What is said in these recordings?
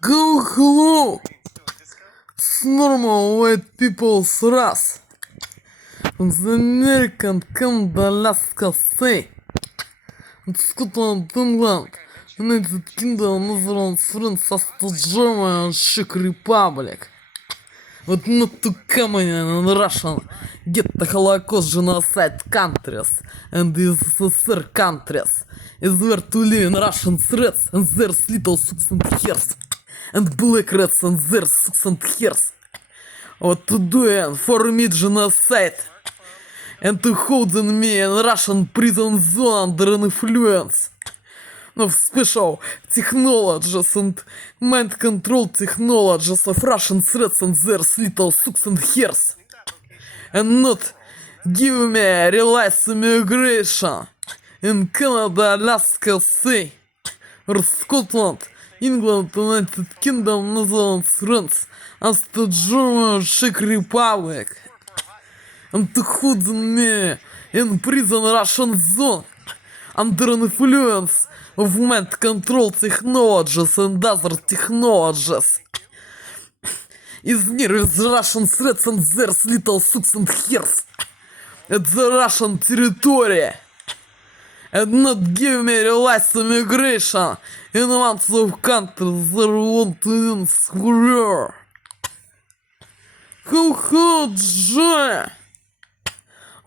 Go hello! It's normal white people's race. From the American, Canada, Alaska, say. And Scotland, England, United Kingdom, Netherlands, France, Austria, Germany, and Czech Republic. But not to Germany and Russian get the Holocaust genocide countries and the SSR countries is where to live in Russian threats and there's little socks and hairs and black rats and their socks and hairs. What to do and for me genocide and to hold me in Russian prison zone under influence of special technologies and mind control technologies of Russian threats and their little socks and hairs. And not give me realize immigration in Canada, Alaska, say, or Scotland, England, United Kingdom, Netherlands, France, Austria, Germany, Czech Republic. And to hold me in prison Russian zone under influence of mind control technologies and other technologies is near with Russian threats and their little socks and hairs at the Russian territory and not give me realize immigration in one of countries that want to win square. Ho Joy!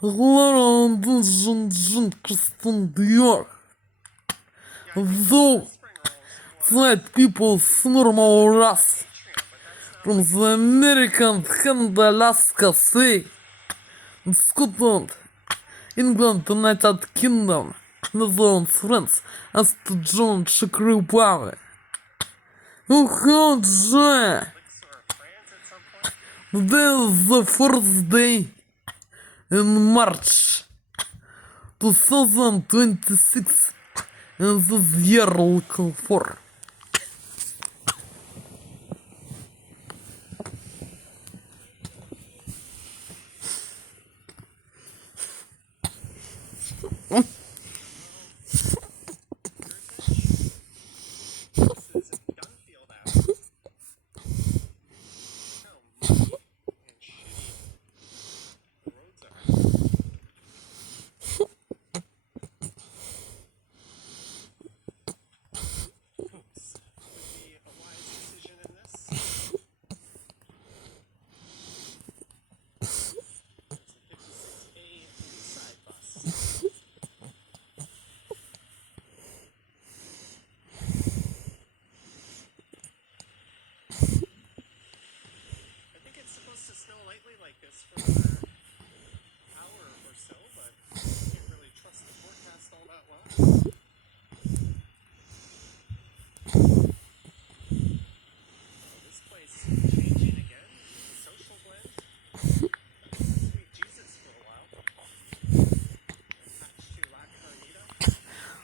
Laura Jun Kristen Dior. Though white people's normal race from the American, Canada, Alaska, say, Scotland, England, United Kingdom, Netherlands, France, Austria, Germany, Czech Republic. Oh, Joy! Today is the first day in March 2026 in this year looking for.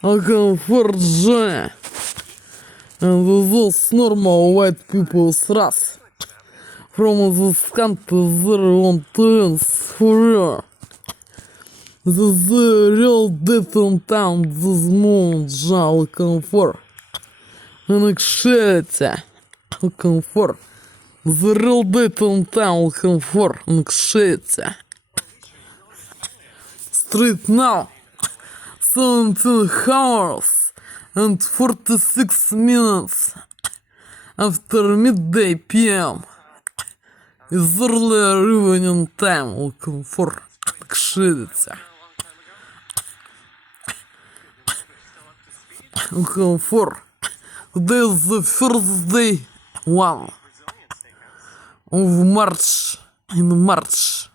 Looking for joy and those normal white people's race from this country that want to win forever. This is the real death in town this moment looking for anxiety looking for the real death in town looking for anxiety straight now 17 hours and 46 minutes after midday PM is early evening time looking for anxiety looking for today is the first day 1 of March in March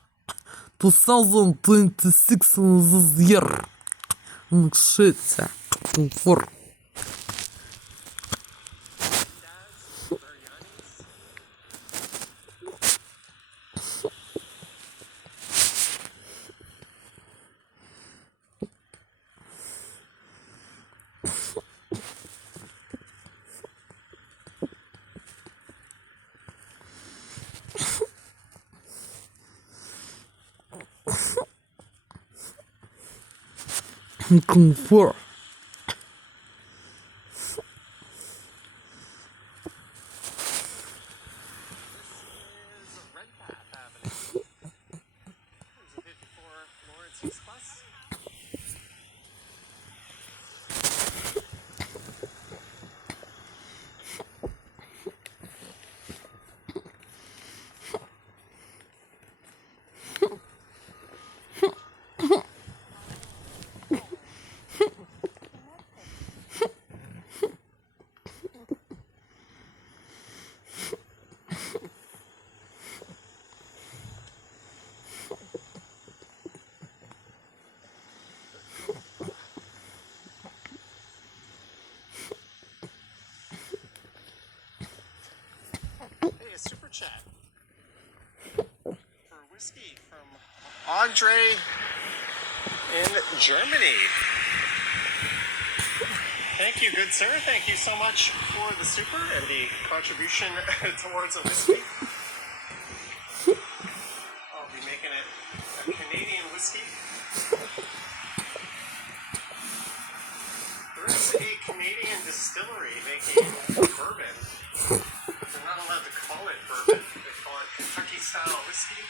2026 in this year anxiety looking for looking for a super chat for whiskey from Andre in Germany. Thank you, good sir. Thank you so much for the super and the contribution towards a whiskey. I'll be making it a Canadian whiskey. There is a Canadian distillery making bourbon. They're not allowed to call it bourbon. They call it Kentucky style whiskey.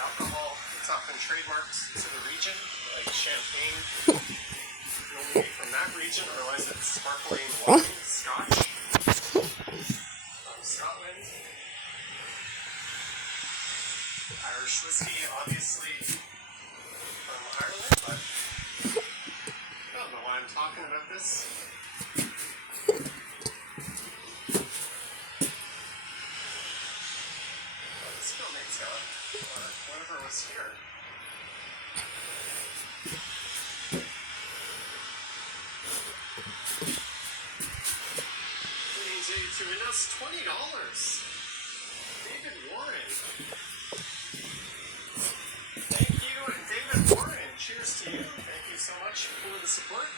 Alcohol, it's often trademarked to the region, like champagne. Normally from that region, otherwise it's sparkling wine, Scotch. From Scotland. Irish whiskey, obviously from Ireland, but I don't know why I'm talking about this. This still makes whatever was here. To announce $20. David Warren. Thank you, David Warren. Cheers to you. Thank you so much for the support.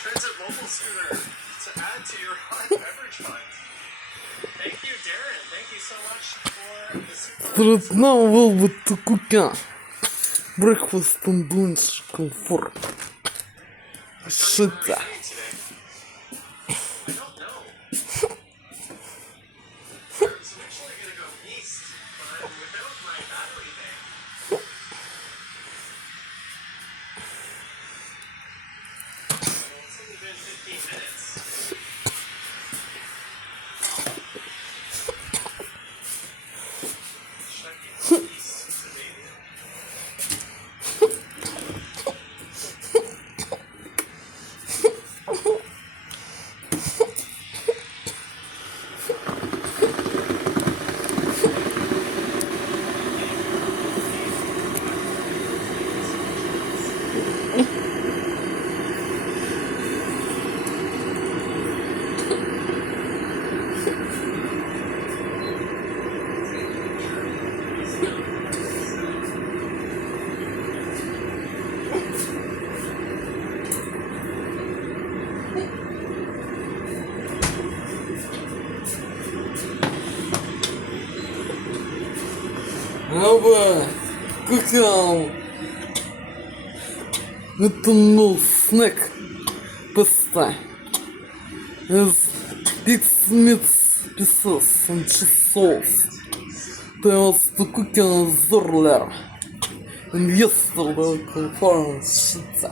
Transit mobile scooter to add to your hot beverage fund. Thank you, Darren. Thank you so much for the support. Трудно был бы такука. Breakfast and lunch comfort. Shit. I don't know. I was initially going to go east, but I'm without my battery bank. It's only been 15 minutes. Checking east today. Aba, cooking. Это no snack. Pasta. Is six meat pieces and cheese sauce. There was the cooking earlier. And yesterday confirmed shit.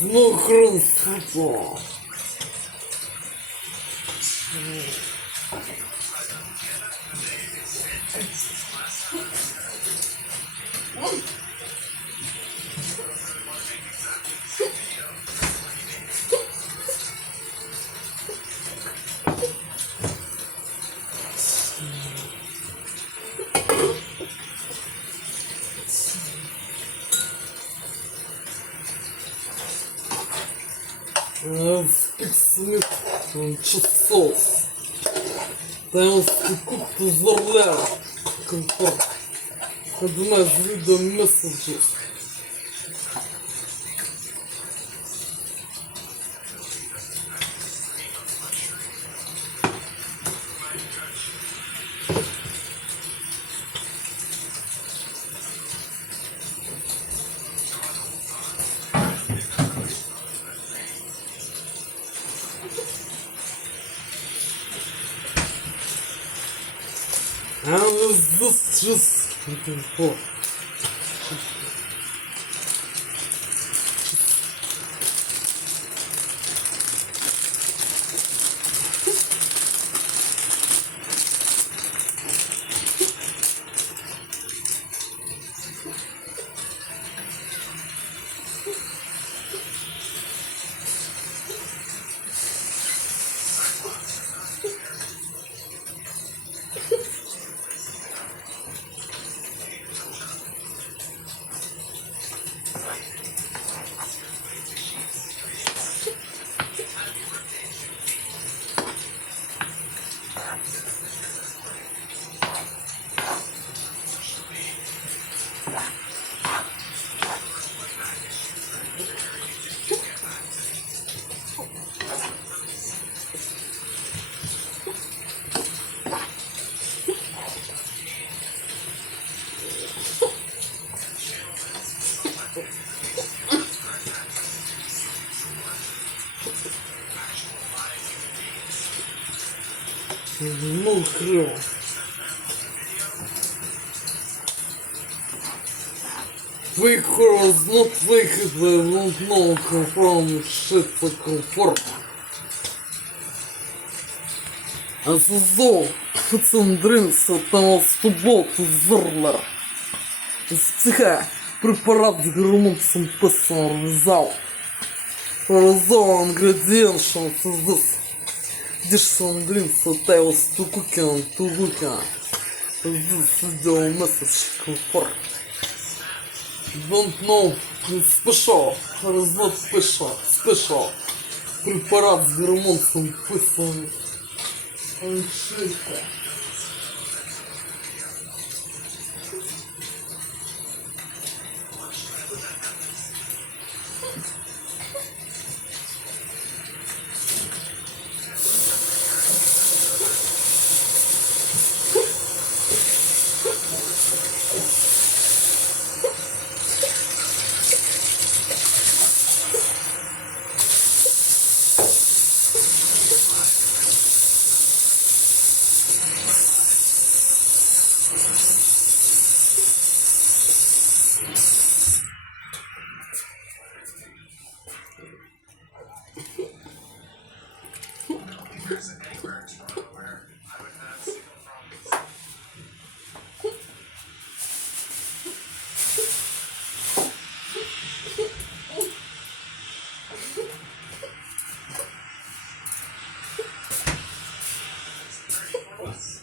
Зло хрустко. Спецслужб часов. Таинский код позволяет комфорт. Одна из видов месседжей. And this just for ну хрен. Выход not выход won't know from shit for comfort. А зазов пацандринся там в субботу зерла. Из психа препарат с гормонцем писал зал. Разован градиеншн здесь. Где ж сандринся тайл стукукен тулука. Здесь видео месседж комфорт. Don't know, special, not special. Препарат с гормонцем писал. Ошибка. There's anywhere in Toronto where I would have signal problems. It's very close.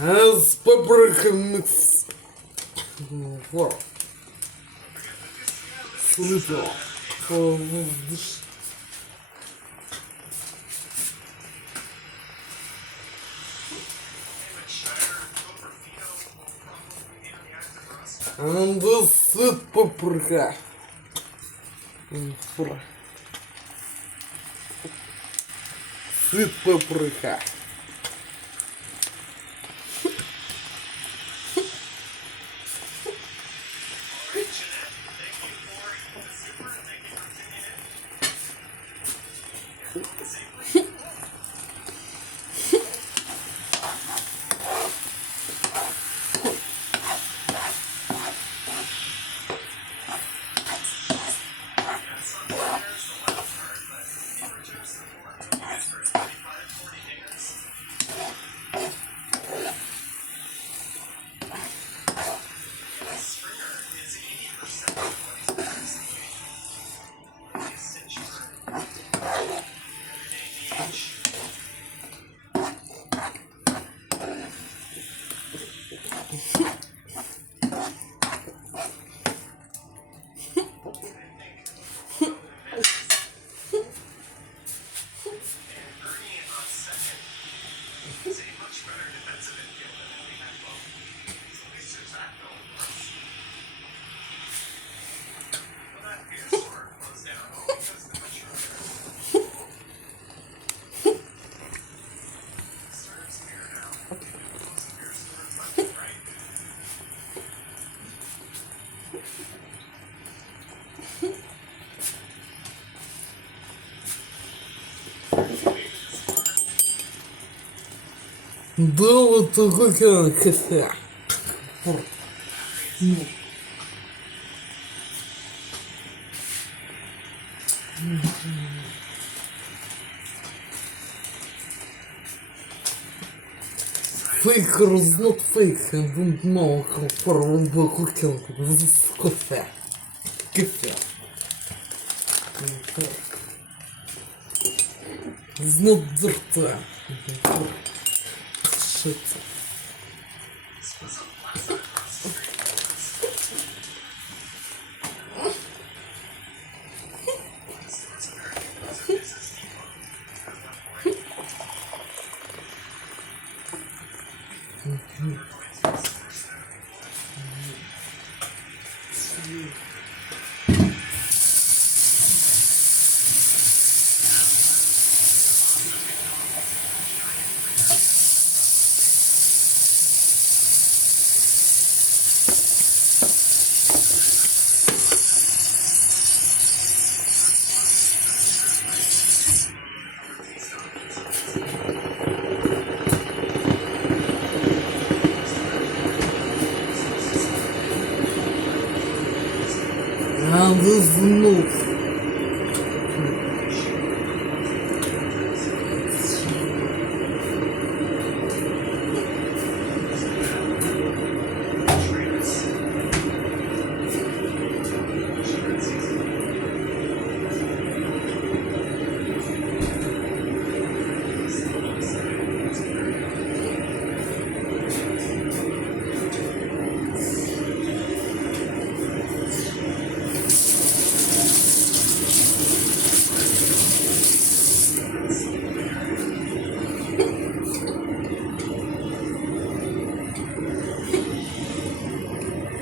As paprika mix. Wow. Little. For this. And the sweet paprika. Sweet paprika. Да, вот такой кофе. Fake or is not fake, I don't know how far we'll be cooking with this coffee. Coffee. It's not dirty. Shit. And this move.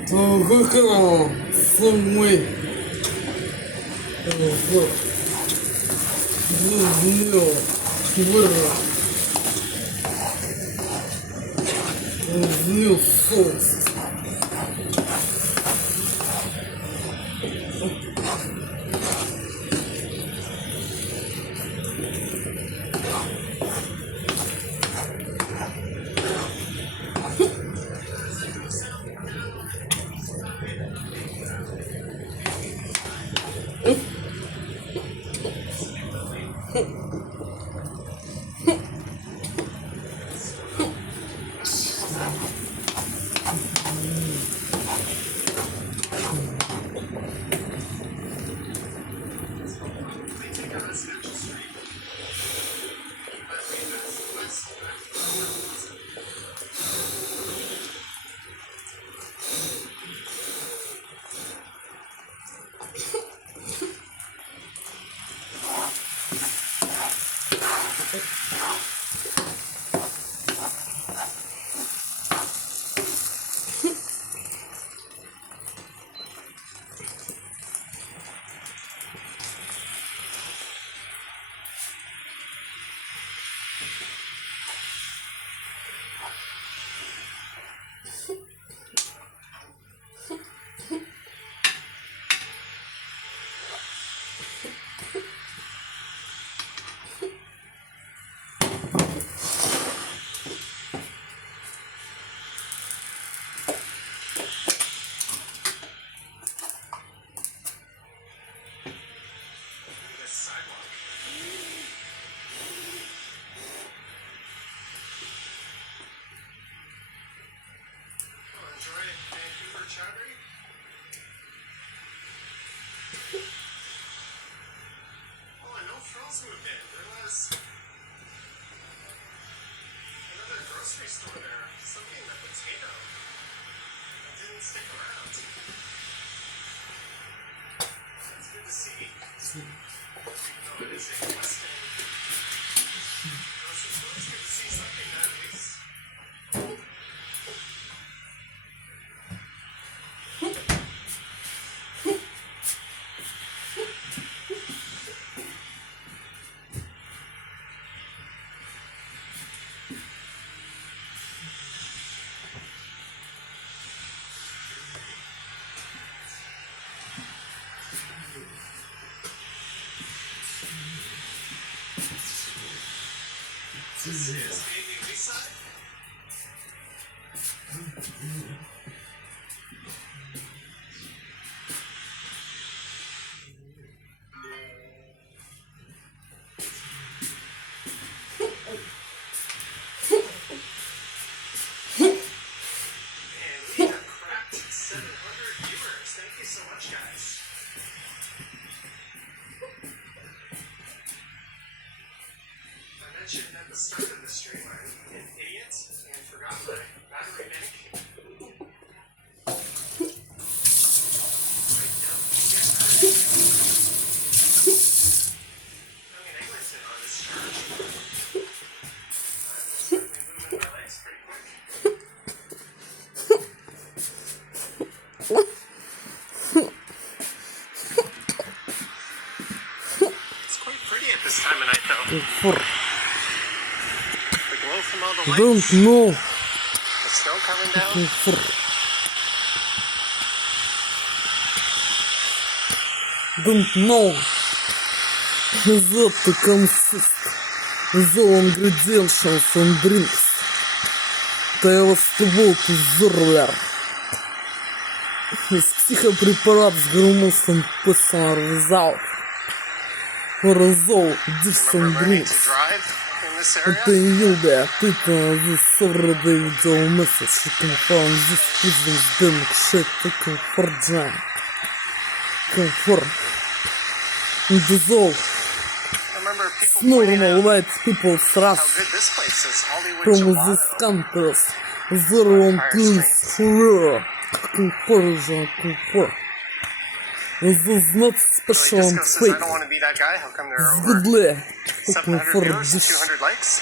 So как оно самой взлил вырос, взлил соус. strawberry? Oh, and no frills moved in. There was another grocery store there. Something in the potato. That didn't stick around. That's good to see. Even though it is a Western grocery store, it's good to see something there at least. This is maybe Lisa. And we have cracked 700 viewers. Thank you so much, guys. I mentioned at the start of the stream I'm an idiot and forgot my battery bank. Right now, we'll get battery bank. Coming in Eglinton on this charge. I'm certainly moving my legs pretty quick. It's quite pretty at this time of night, though. The glow from all the lights, Don't know. the snow coming down. Don't know that to consist the ingredients and drinks. They was about earlier. Из психопрепарат с гормоном писар without for those different Remember learning drinks. to drive in this Это area? Юлия, ты this already video message. You can find this business then shit to comfort jam. Comfort. And the all I remember people pointing normal out white people how thrust good this place is, Hollywood from Gelato. these countries. Their own clean flavor. Comfort. This is not Billy special and Disco says, I fake. don't want to be that guy. How come there are over Goodly. 700 Comfort viewers, dish 200 likes?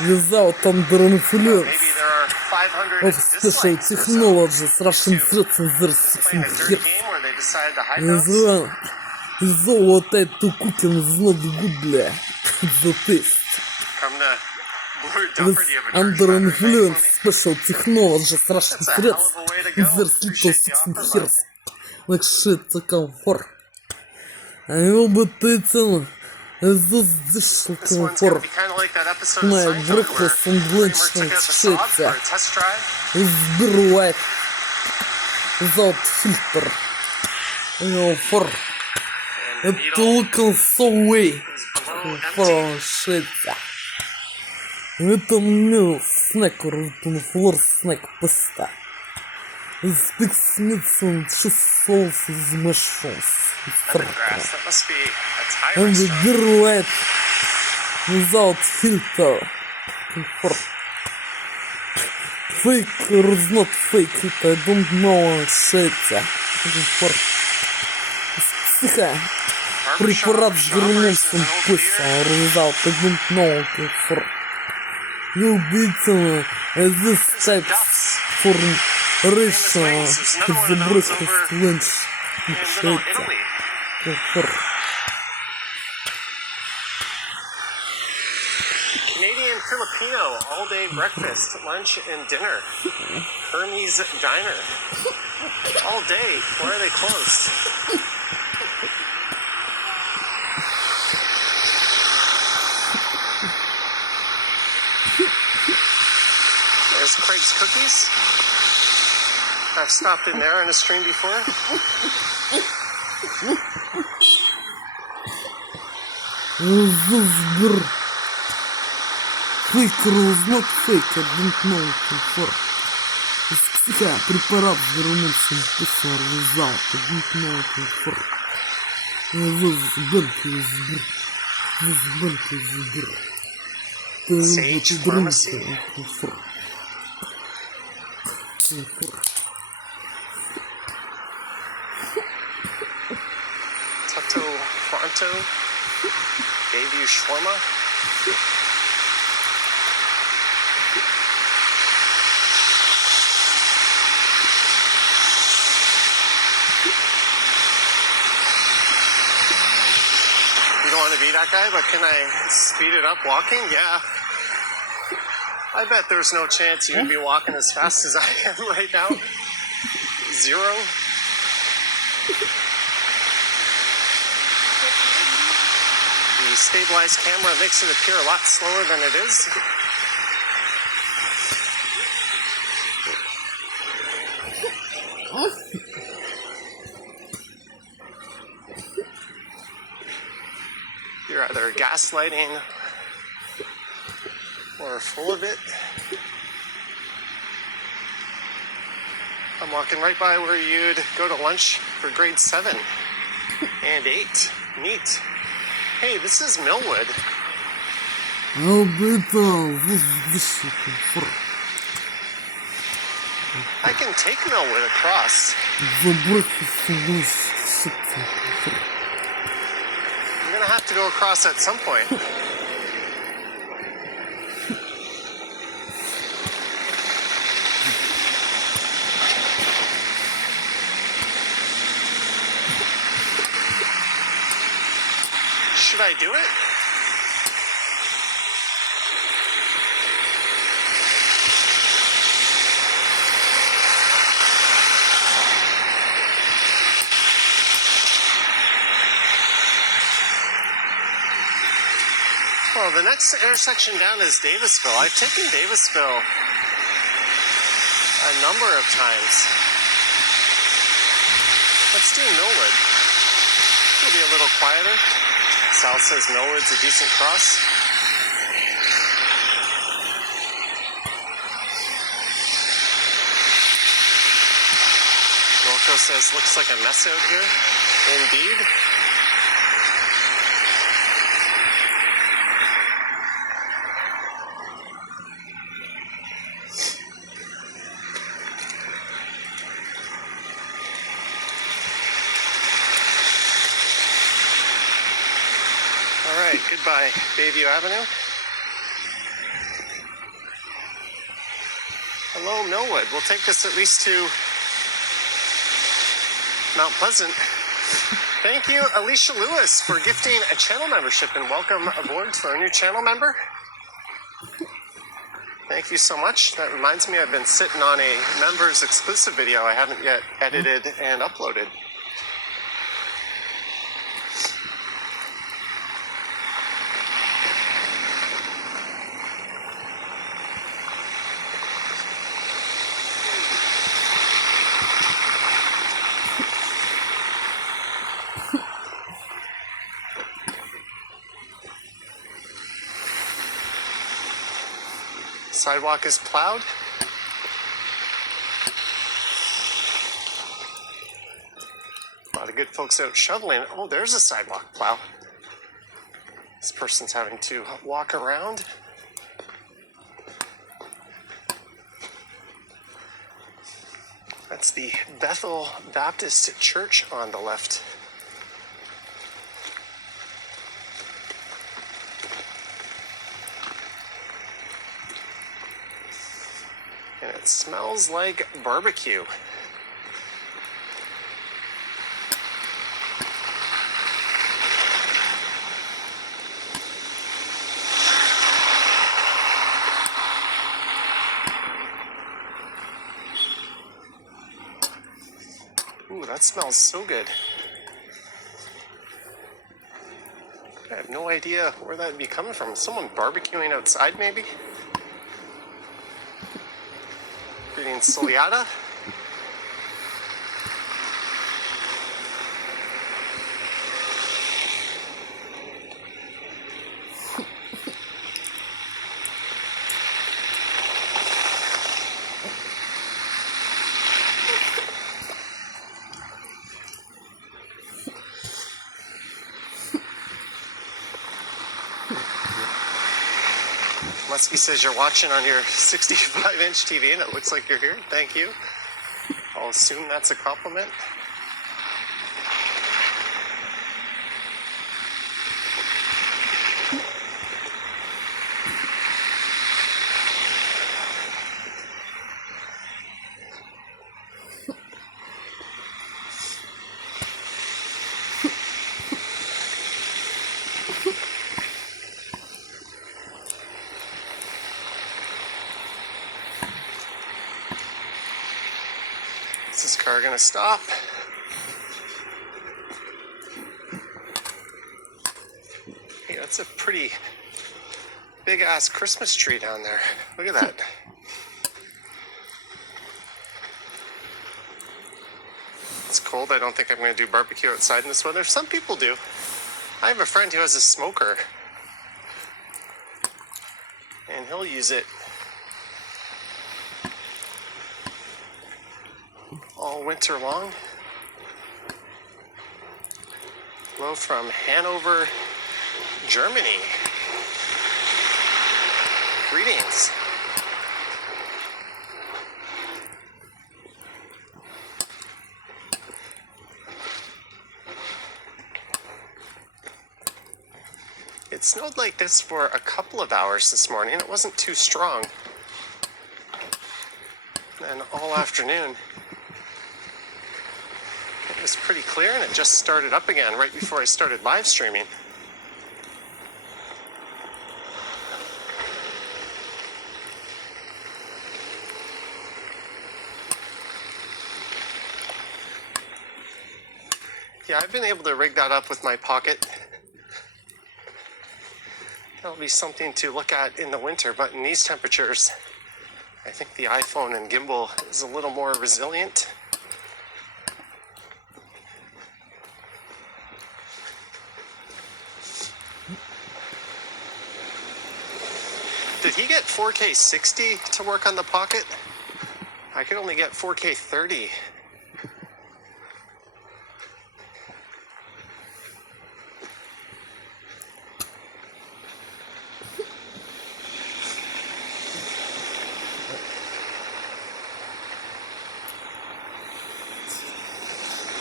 without under influence Maybe there are 500 of special dislikes or so. technologies Russian threats in their Playing a dirty years. game where they decided to hide Is those. what I to cooking is not goodly. The taste. Come to Blue With Dumper, do you have a dirty under battery bank influence for me? special technologies Russian That's a threats hell of a way to in go. their Appreciate the little offer, years. Like shit to comfort. I will be taking this dish to This one's going to comfort. be kind of like that episode of My Seinfeld where breakfast and Kramer lunch took and out the shit, Saab for yeah. a test drive. Is beer white without filter. For And the it needle looking so way is below for empty. shit. Это meal snack or floor snack pasta. Is big meats and cheese sauce is mushrooms. Lemongrass, that must be a Thai And the restaurant. beer white without filter. For fake or is not fake it, I don't know shit. For психа. Препарат с гормоном пыса, without I don't know for you'll be eating this type for Russia is the breakfast lunch In Little Italy. for Canadian Filipino all-day breakfast, lunch, and dinner. Hermes Diner. All day. Why are they closed? There's Craig's Cookies. I've stopped in there on a stream before. this beer fake or is not fake I don't know for it's Препарат с гормонским вкусом развязал, поднять новый комфорт. Sage Pharmacy. Tutto Pronto. Gave you shawarma. You don't want to be that guy, but can I speed it up walking? Yeah. I bet there's no chance you'd be walking as fast as I am right now. Zero. The stabilized camera makes it appear a lot slower than it is. You're either gaslighting or full of it. I'm walking right by where you'd go to lunch for grade 7 and 8. Neat. Hey, this is Millwood. I can take Millwood across. I'm gonna have to go across at some point. Should I do it? Well, the next intersection down is Davisville. I've taken Davisville a number of times. Let's do Millwood. It'll be a little quieter. South says Millwood's a decent cross. Wilco says looks like a mess out here. Indeed. Goodbye, Bayview Avenue. Hello, Millwood. We'll take this at least to Mount Pleasant. Thank you, Alicia Lewis, for gifting a channel membership, and welcome aboard to our new channel member. Thank you so much. That reminds me, I've been sitting on a members exclusive video I haven't yet edited and uploaded. Sidewalk is plowed. A lot of good folks out shoveling. Oh, there's a sidewalk plow. This person's having to walk around. That's the Bethel Baptist Church on the left. And it smells like barbecue. Ooh, that smells so good. I have no idea where that'd be coming from. Someone barbecuing outside, maybe? Greetings, Soliata. Alusky says you're watching on your 65-inch TV, and it looks like you're here. Thank you. I'll assume that's a compliment. Is this car gonna stop? Hey, that's a pretty big ass Christmas tree down there. Look at that. It's cold. I don't think I'm gonna do barbecue outside in this weather. Some people do. I have a friend who has a smoker, and he'll use it all winter long. Hello from Hanover, Germany. Greetings. It snowed like this for a couple of hours this morning. It wasn't too strong. And all afternoon, it was pretty clear, and it just started up again right before I started live streaming. Yeah, I've been able to rig that up with my pocket. That'll be something to look at in the winter, but in these temperatures, I think the iPhone and gimbal is a little more resilient. Did he get 4K 60 to work on the Pocket? I could only get 4K 30.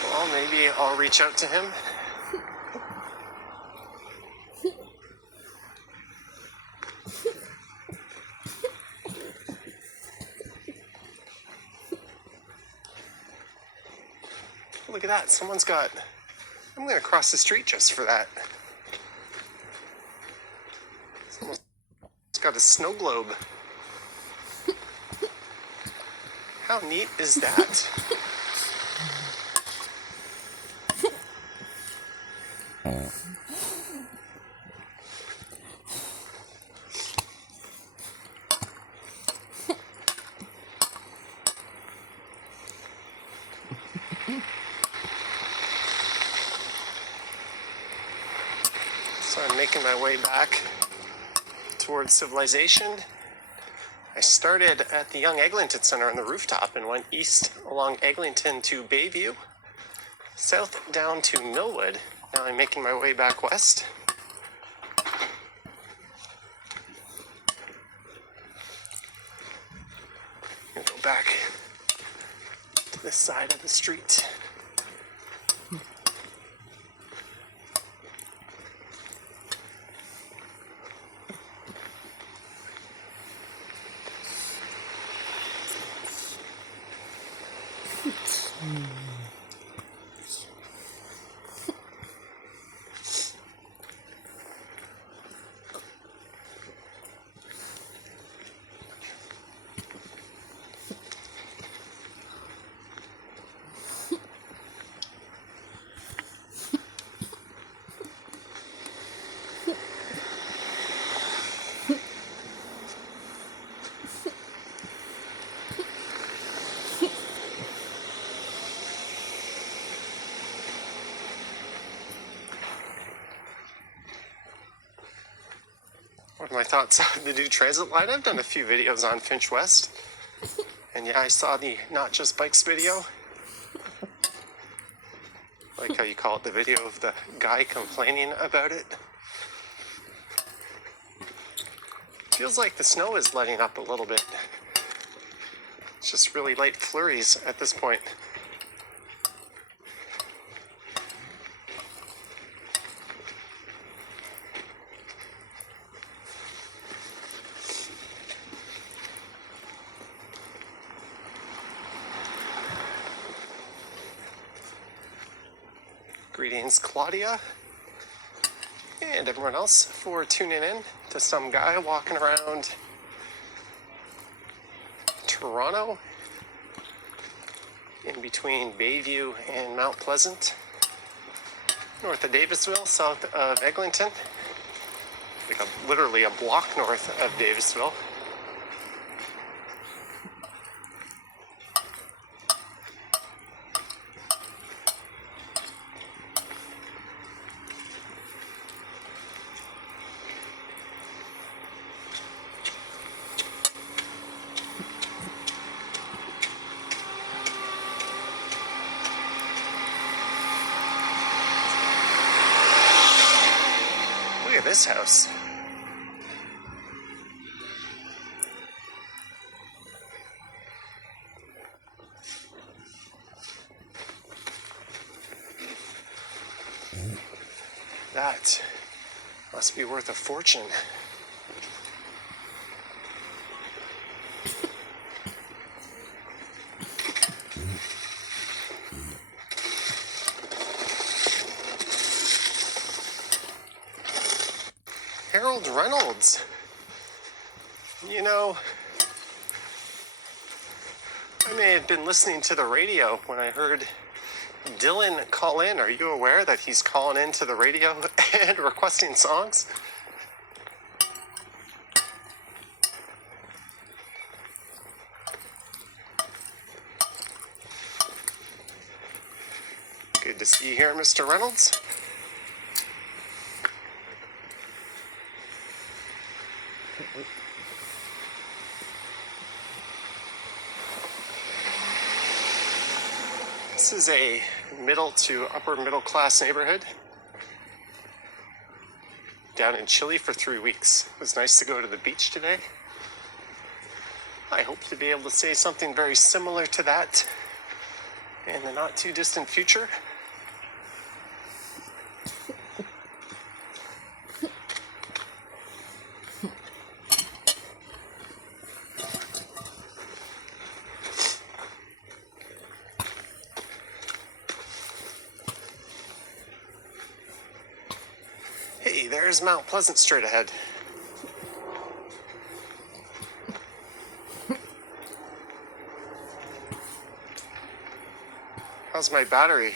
Well, maybe I'll reach out to him. Look at that. Someone's got... I'm going to cross the street just for that. Someone's got a snow globe. How neat is that? So I'm making my way back towards civilization. I started at the Young Eglinton Center on the rooftop and went east along Eglinton to Bayview, south down to Millwood. Now I'm making my way back west. I'm gonna go back to this side of the street. What are my thoughts on the new transit line? I've done a few videos on Finch West. And yeah, I saw the Not Just Bikes video. Like how you call it the video of the guy complaining about it. Feels like the snow is letting up a little bit. It's just really light flurries at this point. Greetings, Claudia, and everyone else for tuning in to some guy walking around Toronto, in between Bayview and Mount Pleasant, north of Davisville, south of Eglinton, like literally a block north of Davisville. This house. That must be worth a fortune. Harold Reynolds. You know, I may have been listening to the radio when I heard Dylan call in. Are you aware that he's calling into the radio and requesting songs? Good to see you here, Mr. Reynolds. This is a middle to upper middle class neighborhood down in Chile for 3 weeks. It was nice to go to the beach today. I hope to be able to say something very similar to that in the not too distant future. Hey, there's Mount Pleasant straight ahead. How's my battery?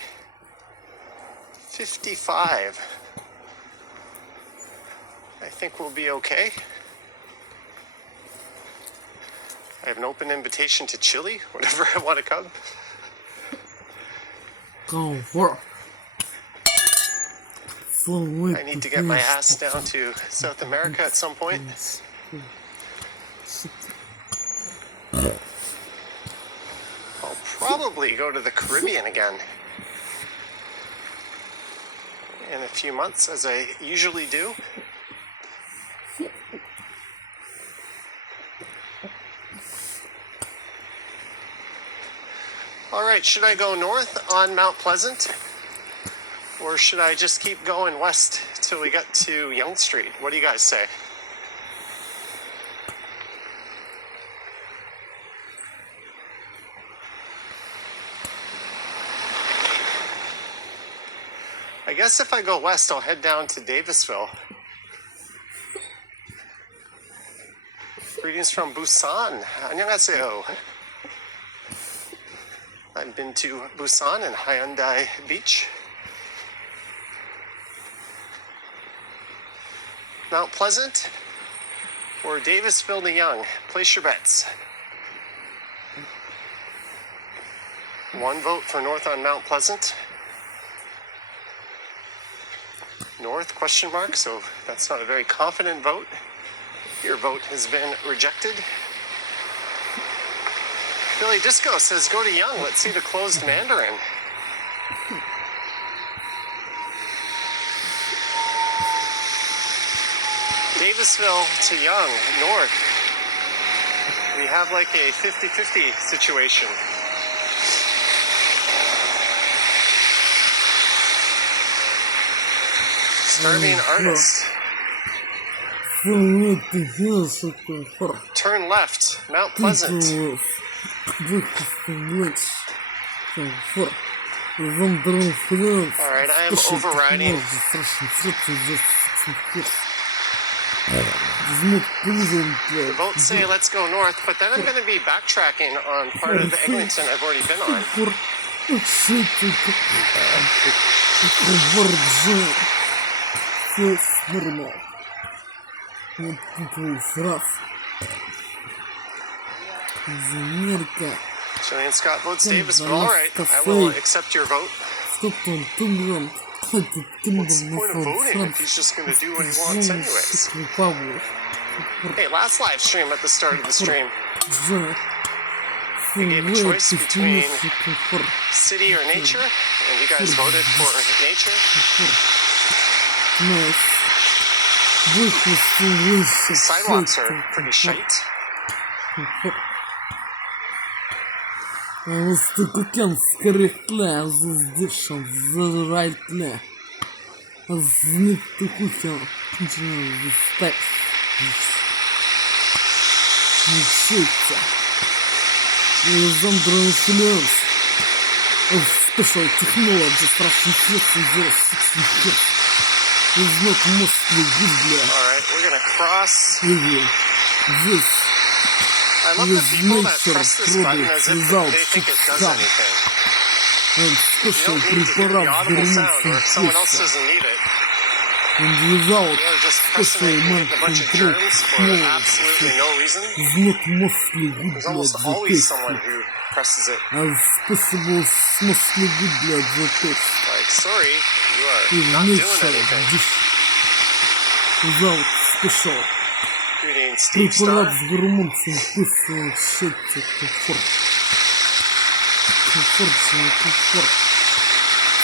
55. I think we'll be okay. I have an open invitation to Chile, whenever I want to come. Go work. I need to get my ass down to South America at some point. I'll probably go to the Caribbean again in a few months, as I usually do. All right, should I go north on Mount Pleasant? Or should I just keep going west till we get to Yonge Street? What do you guys say? I guess if I go west, I'll head down to Davisville. Greetings from Busan. 안녕하세요. I've been to Busan and Hyundai Beach. Mount Pleasant or Davisville to Yonge? Place your bets. One vote for north on Mount Pleasant. North, question mark, so that's not a very confident vote. Your vote has been rejected. Billy Disco says go to Yonge, let's see the closed Mandarin. Davisville to Young, north. We have like a 50-50 situation. Starving artist. Turn left, Mount Pleasant. Alright, I am overriding. The votes say let's go north, but then I'm going to be backtracking on part of the Eglinton I've already been on. Julian Scott votes Davisville. Alright, I will accept your vote. What's the point of voting if he's just going to do what he wants anyways? Hey, last live stream at the start of the stream, we gave a choice between city or nature, and you guys voted for nature. The sidewalks are pretty shite. Special technology страшный цвет 060 is not mostly good. Alright, we're gonna cross. This I love the people that press this button as if they think it does anything. And You special don't need to hear the preparat audible sound, or if someone else doesn't need it. And without You're just pressing it and getting a bunch of germs for absolutely no reason. is not mostly good. There's almost always someone who presses it. As possible mostly good blood the test. Like, sorry, you are Is not doing nature anything. dish. Without special Greeting, Steve препарат Star. с гормонцем вписывает счастье, комфорт. Комфорт.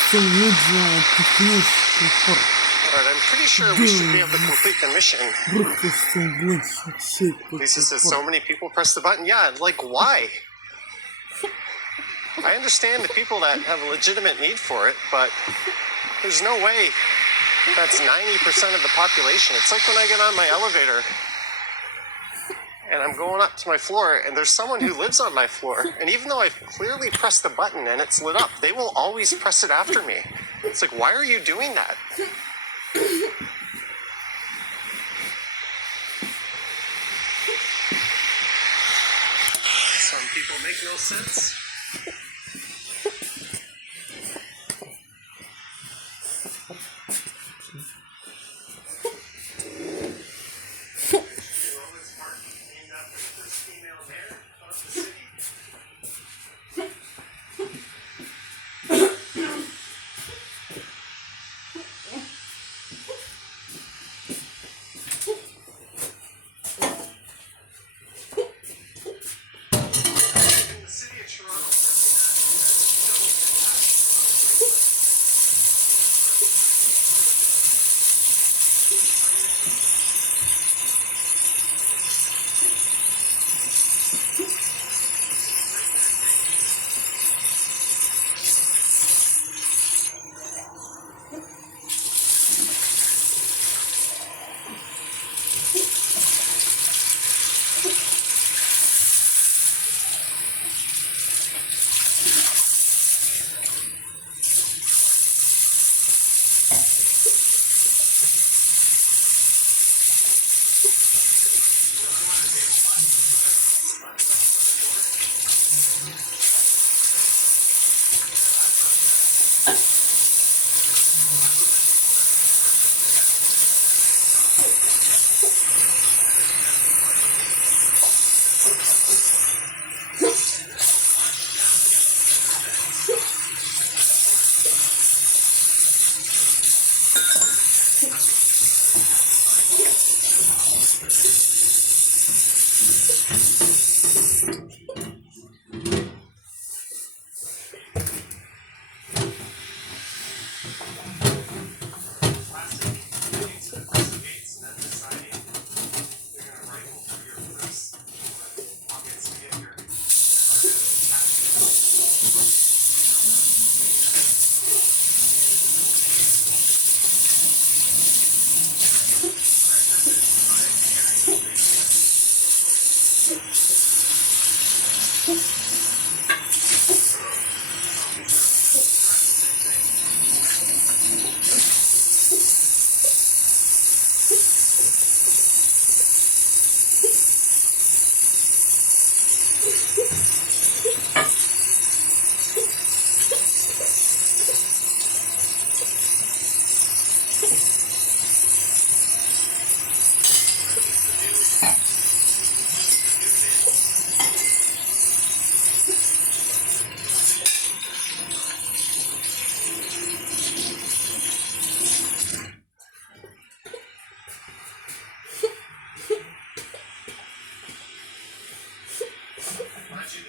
Все медиа, технический комфорт. Alright, I'm pretty sure we should be able to complete the mission. Брухтовский бланчик, счастье, Lisa says so many people press the button. Yeah, like why? I understand the people that have a legitimate need for it, but there's no way that's 90% of the population. It's like when I get on my elevator and I'm going up to my floor and there's someone who lives on my floor, and even though I've clearly pressed the button and it's lit up, they will always press it after me. It's like, why are you doing that? Some people make no sense.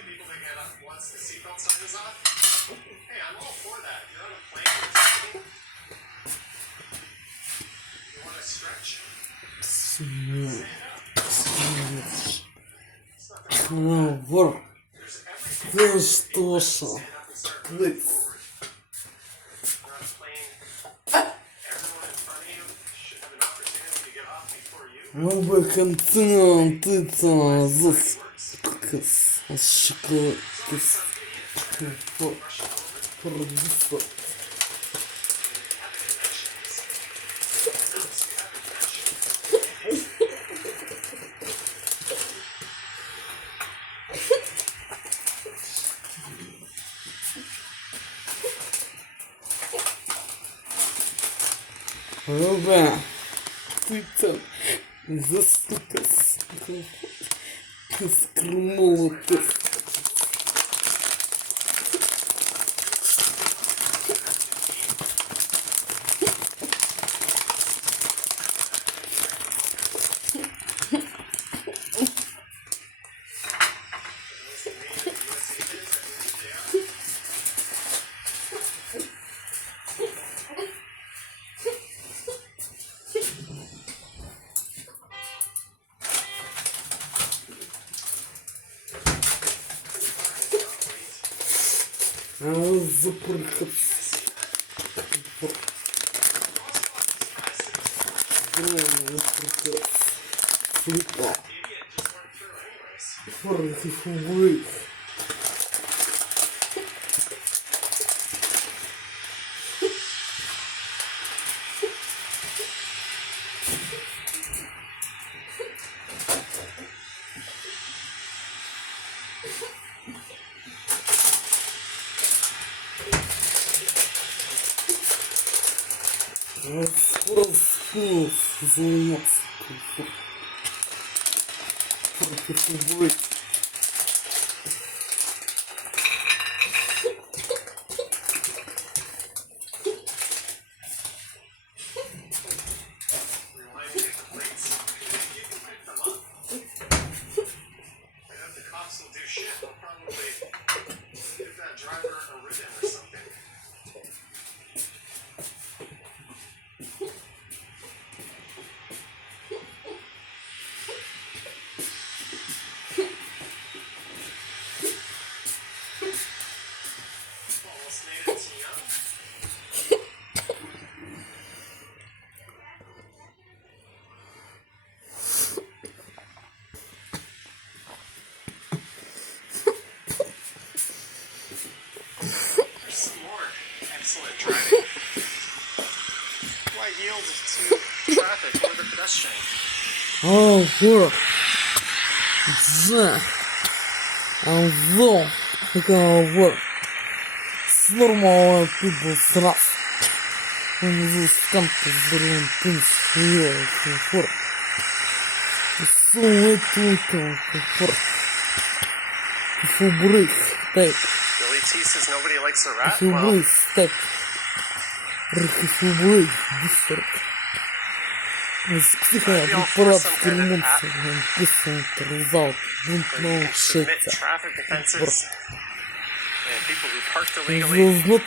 people to get up once the seatbelt sign is off. Hey, I'm all for that. You're on a plane. Or something. You want to stretch? Stand up. It's not the Вор. There's everything. Ты что ж? Stand up and start moving forward. You're on a plane. Everyone in front of you should have an opportunity to get off before you. Ну бы континентыца зас. Кыс. Шоколад. Кыс. Вот. Продюсер. Оба. Ты там застукас. Скрнула ты. Запрыгаться. Флипа. Фу. Скоро заниматься. Фу. Excellent driving. Why yield to traffic or the pedestrian? Oh, work. Да. Алло. Какого work. Нормально ты был сразу. Он сканты здоровым пунктом. Комфорт. Сумма только комфорт. Фабрик. Так. Billy T says nobody likes a rat. Фабрик. Так. Фабрик. Быстро. Психо, аппарат ремонта. Писал, терзал. Бунтнул шеца. Traffic offenses. And people who parked illegally. Знат.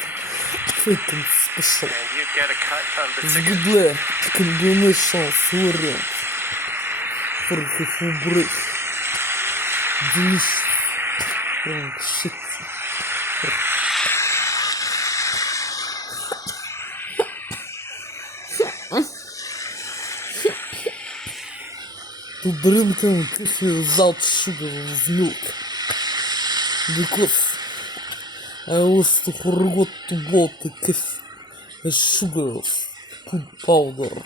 Фейтом спешл. And you'd get a cut of the ticket. Сгубля. Комбинейшн с вариант. Фабрик. Делиш. Шеца. To drink coffee without sugar with milk. Because I used to forget to bought the coffee as sugarless food powder.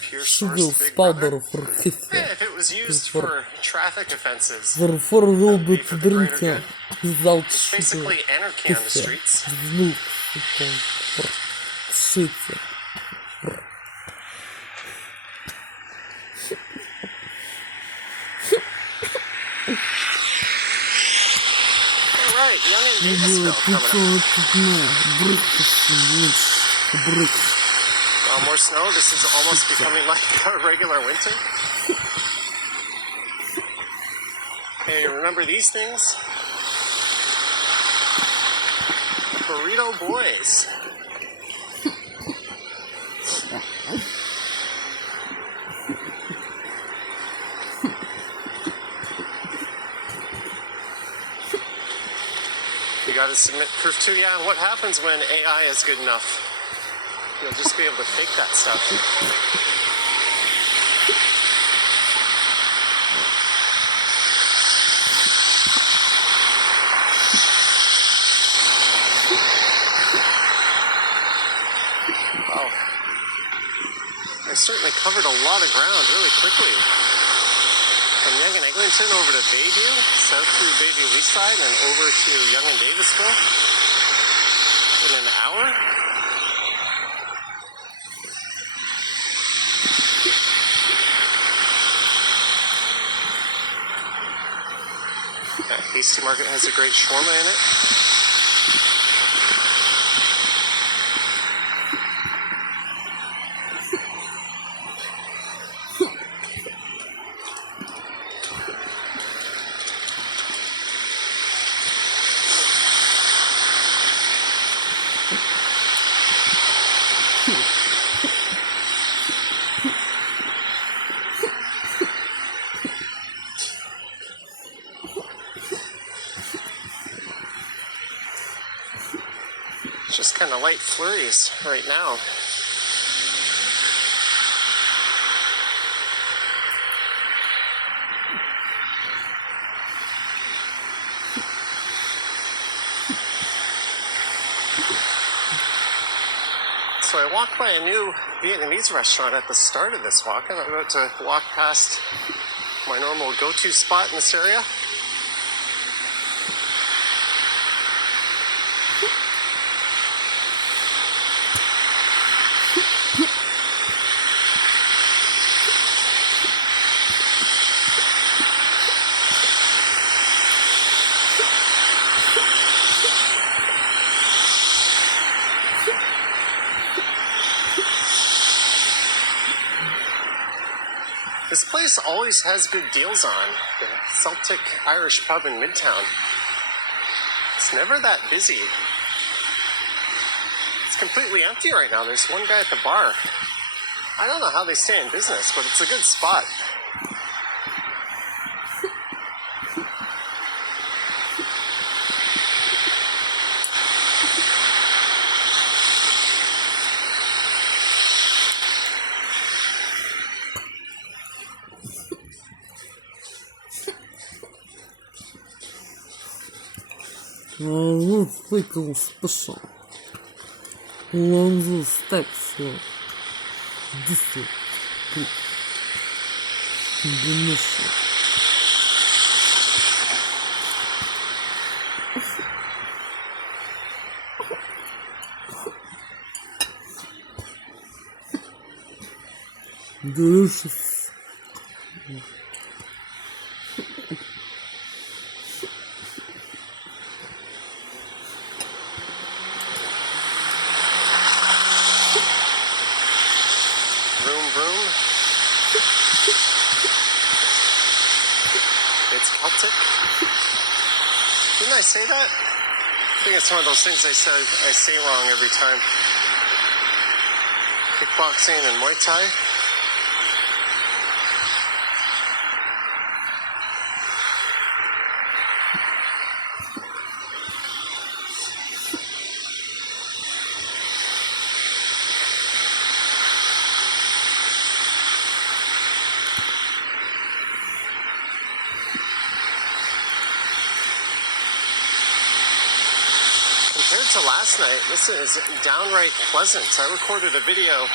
Pure Sugarless source, big powder brother. for coffee. Yeah, if it was used for traffic offenses, Therefore will be to for the greater drink good. without It's sugar basically anarchy on the coffee streets. with milk. Shit. Alright, young and Davisville coming up. More snow. This is almost becoming like a regular winter. Hey, remember these things? potato boys. You gotta submit proof too. Yeah, what happens when AI is good enough? You'll just be able to fake that stuff. Wow. I certainly covered a lot of ground really quickly. From Yonge and Eglinton over to Bayview, south through Bayview Leaside, and over to Yonge and Davisville in an hour. That Hasty Market has a great shawarma in it. Just kind of light flurries right now. So I walked by a new Vietnamese restaurant at the start of this walk, and I'm about to walk past my normal go-to spot in this area. This place always has good deals on. The Celtic Irish pub in Midtown. It's never that busy. It's completely empty right now. There's one guy at the bar. I don't know how they stay in business, but it's a good spot. Local special. Lonzo steps for district combination. Delicious. It's Celtic. Didn't I say that? I think it's one of those things I say wrong every time. Kickboxing and Muay Thai. Compared to last night, this is downright pleasant. I recorded a video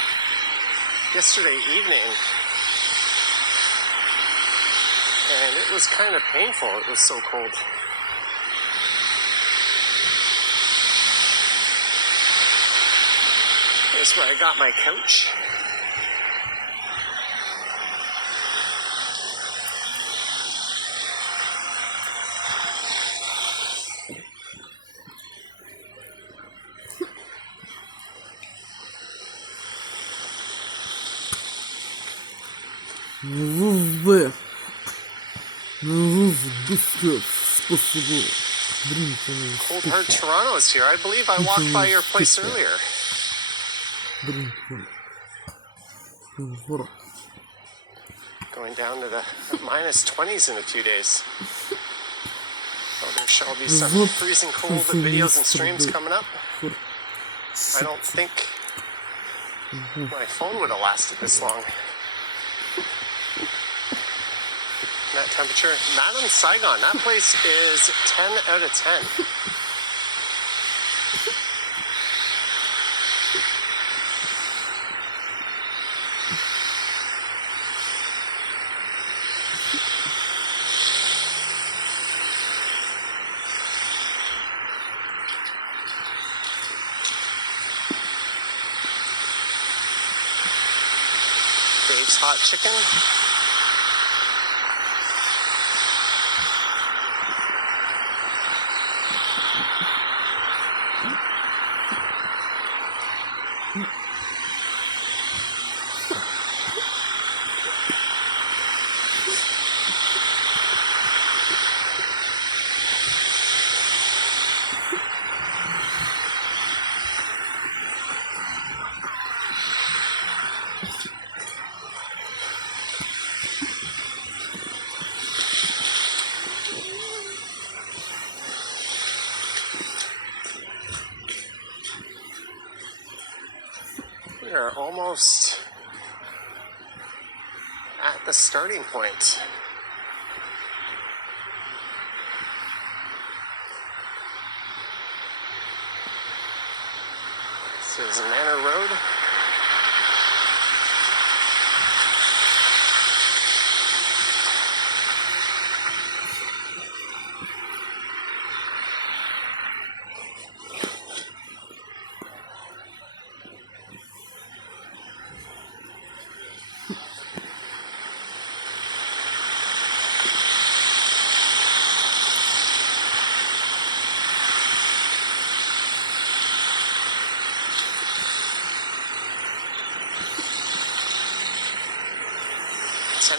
yesterday evening, and it was kind of painful. It was so cold. Here's where I got my couch. This is biscuits, спасибо. Cold hard Toronto is here. I believe I walked by your place earlier. Going down to the minus 20s in a few days. So there shall be some freezing cold videos and streams coming up. I don't think my phone would have lasted this long. That temperature. Madam Saigon, that place is 10 out of 10. Graves hot chicken. We are almost at the starting point. This is Manor Road.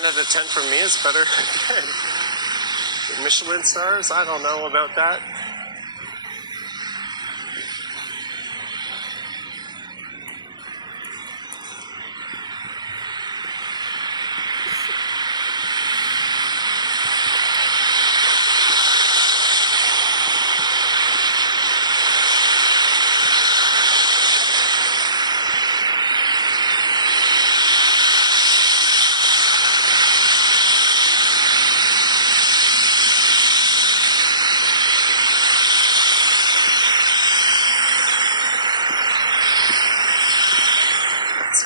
Out of 10 from me is better. Michelin stars? I don't know about that.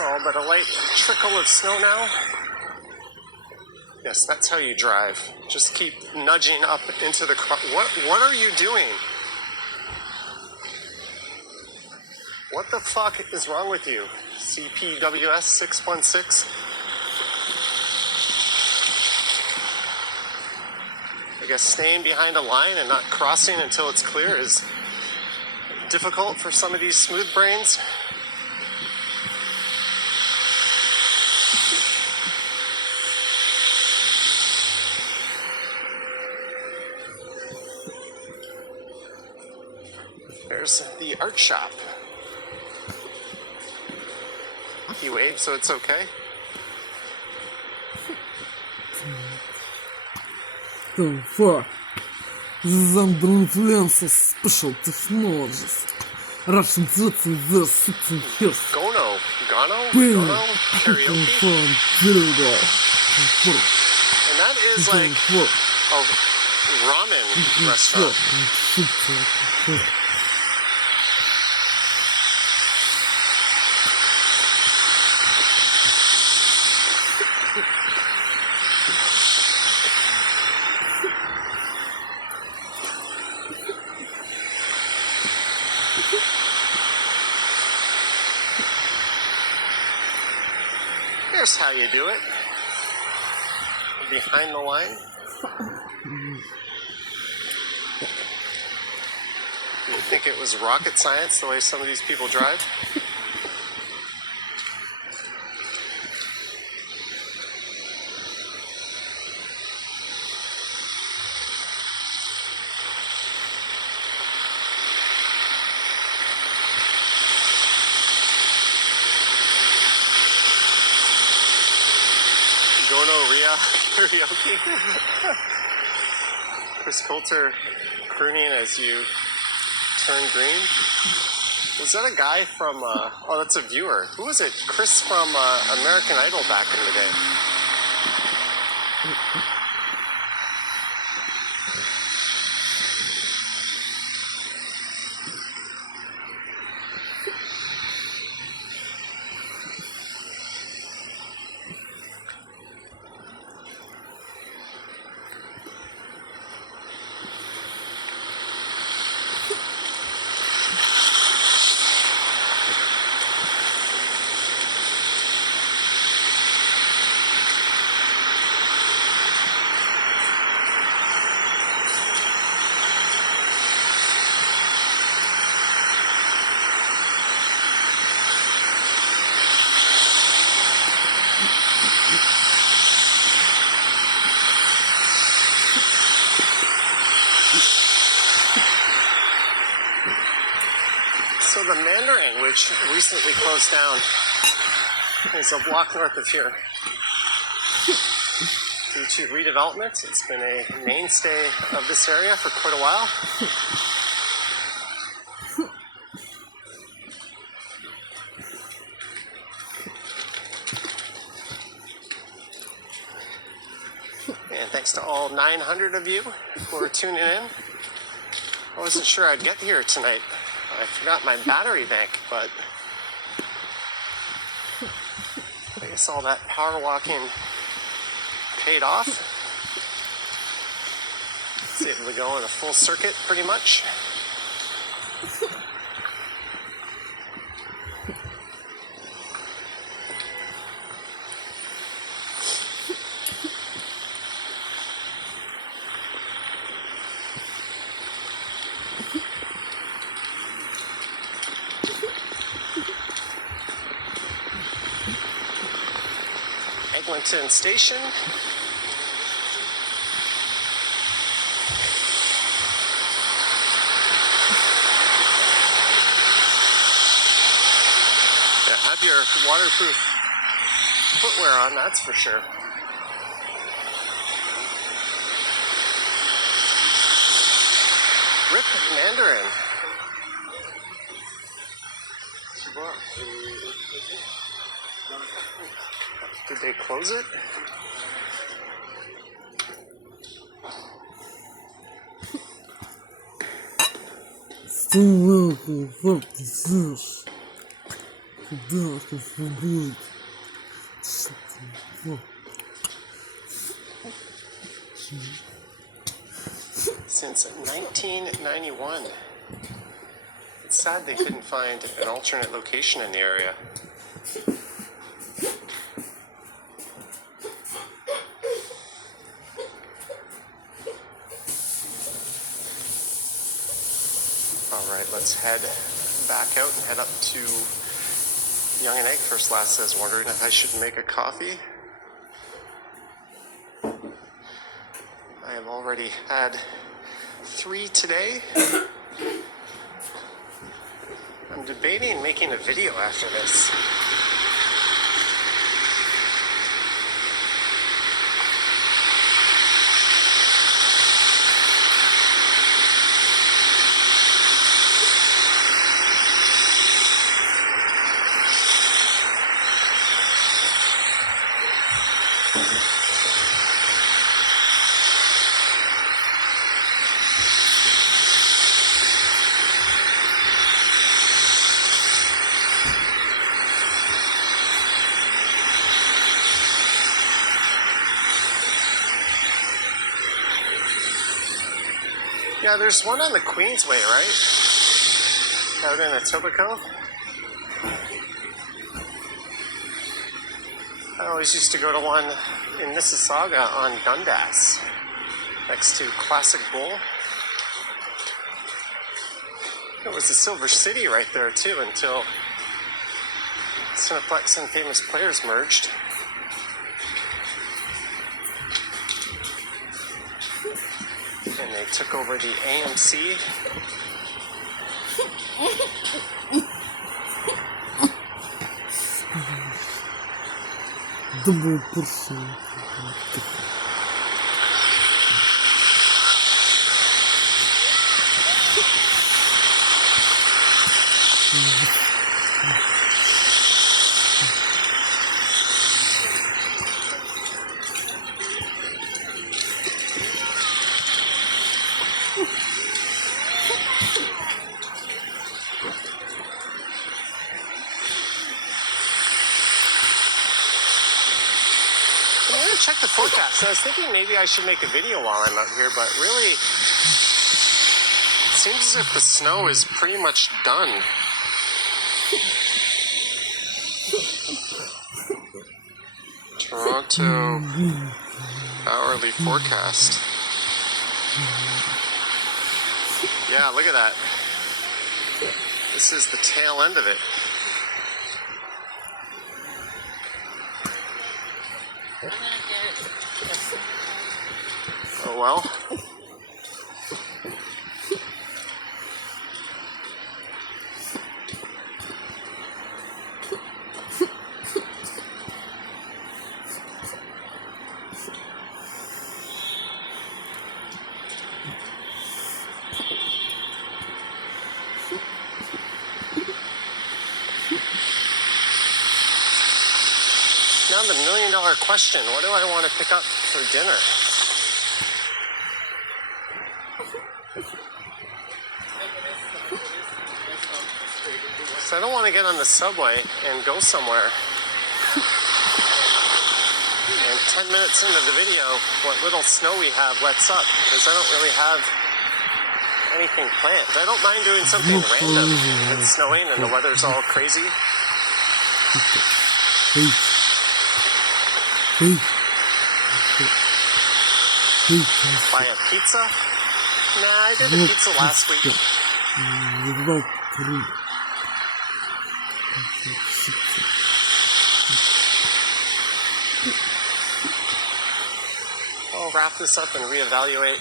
All but a light trickle of snow now. Yes, that's how you drive. Just keep nudging up into the car. What are you doing? What the fuck is wrong with you? CPWS 616. I guess staying behind a line and not crossing until it's clear is difficult for some of these smooth brains. There's the art shop. He waved, so it's okay. For this is under influence of special technologies. Russian Tutsi the 16 years. Gono? Karaoke? And that is like a ramen restaurant. Here's how you do it. Behind the line. You think it was rocket science the way some of these people drive? gonorrhea karaoke. Chris Coulter crooning as you turn green. Was that a guy from, oh, that's a viewer. Who was it? Chris from American Idol back in the day. So the Mandarin, which recently closed down, is a block north of here. Due to redevelopment, it's been a mainstay of this area for quite a while. And thanks to all 900 of you for tuning in. I wasn't sure I'd get here tonight. I forgot my battery bank, but I guess all that power walking paid off. Was able to go in a full circuit pretty much. Eglinton Station. Yeah, have your waterproof footwear on, that's for sure. Rip Mandarin. Did they close it? Since 1991. It's sad they couldn't find an alternate location in the area. Alright, let's head back out and head up to Young and Egg. First Last says, wondering if I should make a coffee. I have already had 3 today. I'm debating making a video after this. Yeah, there's one on the Queensway, right? Out in Etobicoke. I always used to go to one in Mississauga on Dundas, next to Classic Bull. It was the Silver City right there too, until Cineplex and Famous Players merged. And they took over the AMC. Double portion. I'm gonna check the forecast. I was thinking maybe I should make a video while I'm out here, but really, it seems as if the snow is pretty much done. Toronto hourly forecast. Yeah, look at that. This is the tail end of it. Oh well. Now the million-dollar question, what do I want to pick up for dinner? So I don't want to get on the subway and go somewhere. And 10 minutes into the video, what little snow we have lets up, because I don't really have anything planned. I don't mind doing something random if it's snowing and the weather's all crazy. Buy a pizza? Nah, I did a pizza last week. I'll wrap this up and reevaluate.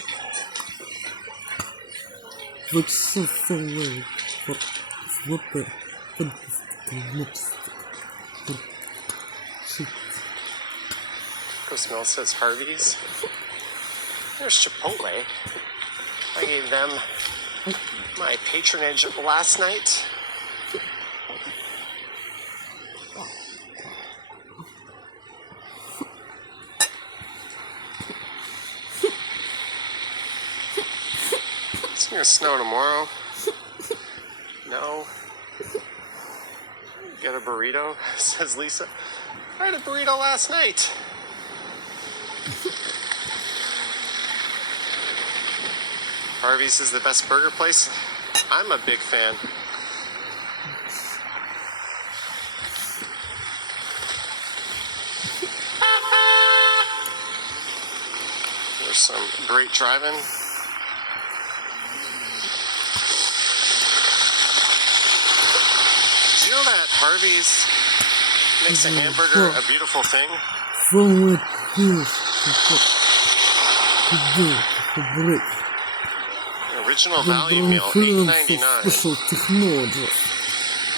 Ghost Mill says Harvey's. There's Chipotle. I gave them my patronage last night. It's gonna snow tomorrow. No. Get a burrito, says Lisa. I had a burrito last night. Harvey's is the best burger place. I'm a big fan. There's some great driving. Did you know that Harvey's makes a hamburger a beautiful thing? Original value meal, $8.99.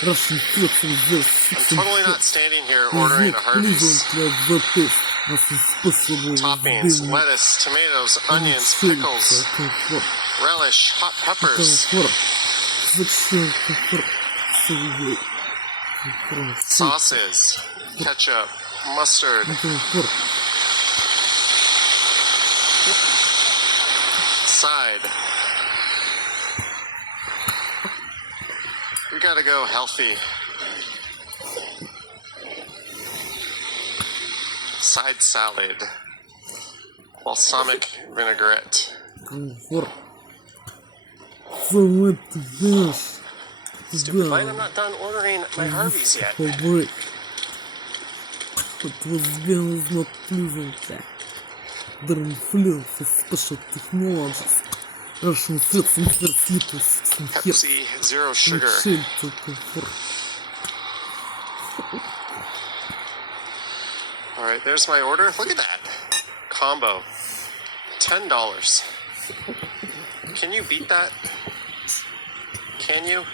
I'm totally not standing here ordering a Harvey's. Toppings, lettuce, tomatoes, onions, pickles, relish, hot peppers, sauces, ketchup, mustard, side. We gotta go healthy. Side salad. Balsamic vinaigrette. Stupid light, I'm not done ordering my Harvey's yet. Pepsi, zero sugar. Alright, there's my order. Look at that. Combo. $10. Can you beat that? Can you?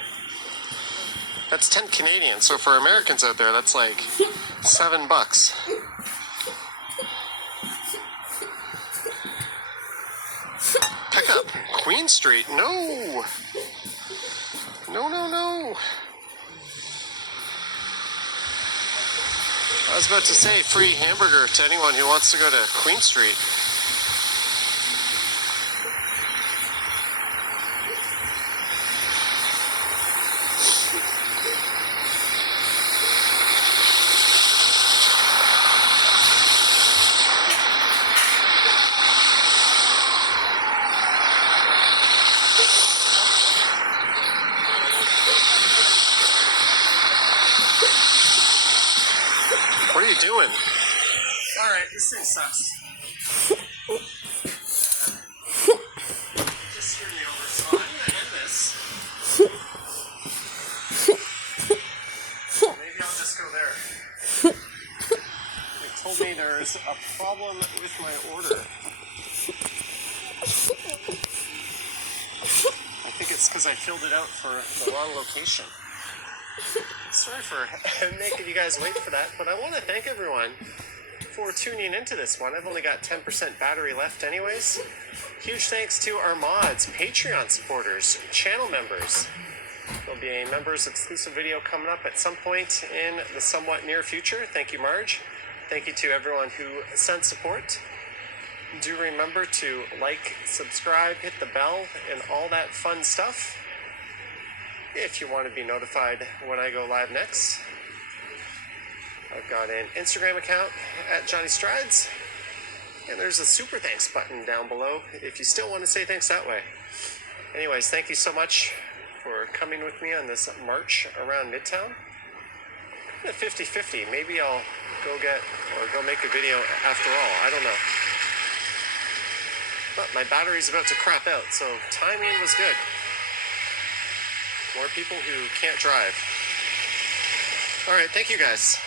That's 10 Canadian, so for Americans out there, that's like $7. Queen Street. No! No, no, no! I was about to say free hamburger to anyone who wants to go to Queen Street. What are you doing? Alright, this thing sucks. Just screwed me over, so I'm gonna end this. Maybe I'll just go there. They told me there's a problem with my order. I think it's because I filled it out for the wrong location. Sorry for making you guys wait for that, but I want to thank everyone for tuning into this one. I've only got 10% battery left anyways. Huge thanks to our mods, Patreon supporters, channel members. There'll be a members exclusive video coming up at some point in the somewhat near future. Thank you, Marge. Thank you to everyone who sent support. Do remember to like, subscribe, hit the bell, and all that fun stuff if you want to be notified when I go live next. I've got an Instagram account at Johnny Strides, and there's a super thanks button down below if you still want to say thanks that way. Anyways, thank you so much for coming with me on this march around Midtown. At 50-50, maybe I'll go make a video after all. I don't know. But my battery's about to crap out, so timing was good. More people who can't drive. Alright, thank you guys.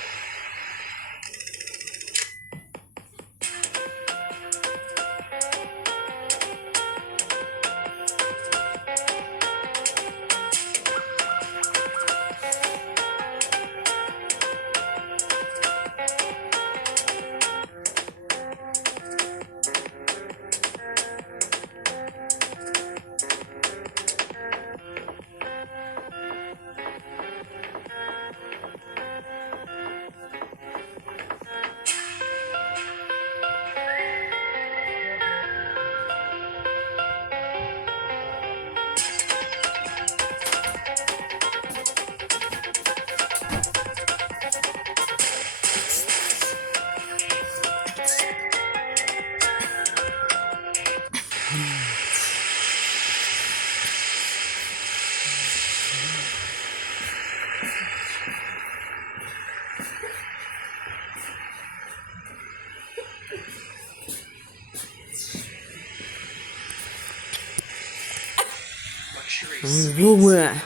Любая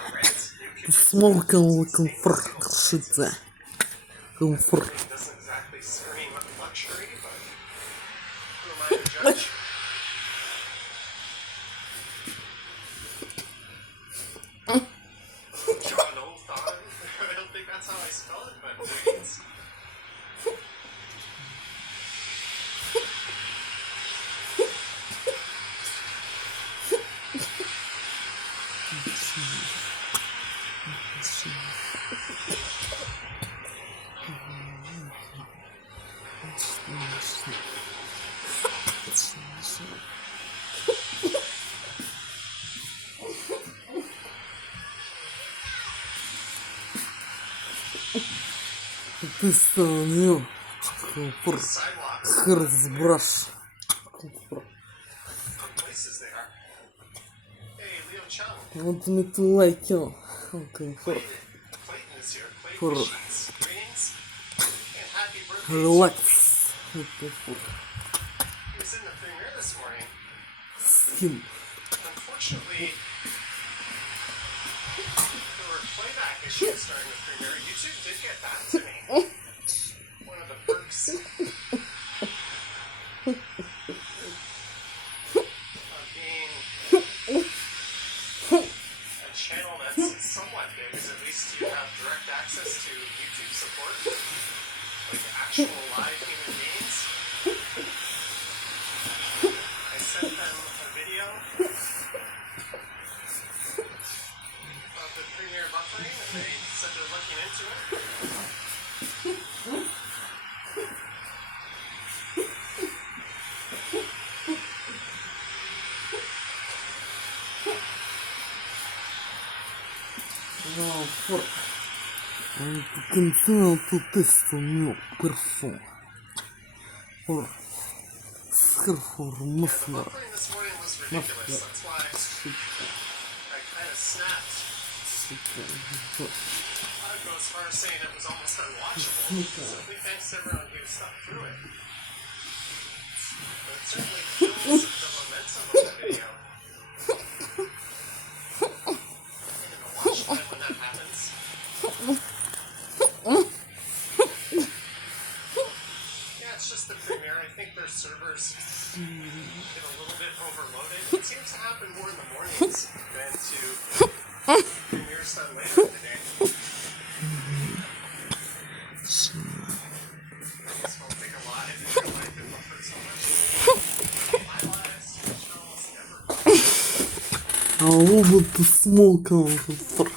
смолкал комфорт. Комфорт. Ты станешь разбраш. Вот мне ты лайкил. Комфорт. Релакс. Скин. Issues starting with Premiere. YouTube did get back to me. One of the perks of being a channel that's somewhat big is at least you have direct access to YouTube support, like actual live human beings. I sent them a video For continue to test new person for skillful muscle. Buffering this morning was ridiculous. That's why I kind of snapped. I'd go as far as saying it was almost unwatchable. So big thanks to everyone who stuck through it. But it certainly kills the momentum of the video. And the watch time when that happens. Yeah, it's just the Premiere. I think their servers get a little bit overloaded. It seems to happen more in the mornings than to Premiere stuff later in the day. I guess I'll take a lie in your life and buffer so much. My lives should almost never. A little bit of smoke on the floor.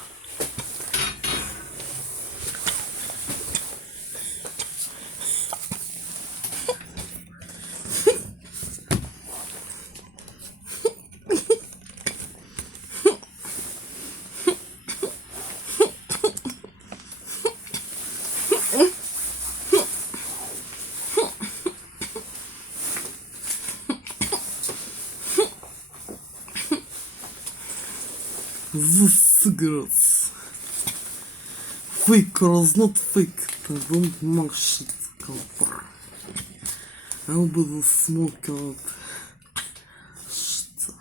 The cigarettes. Fake or not fake, I don't know shit, cover. I'll be the smoke out. Shit.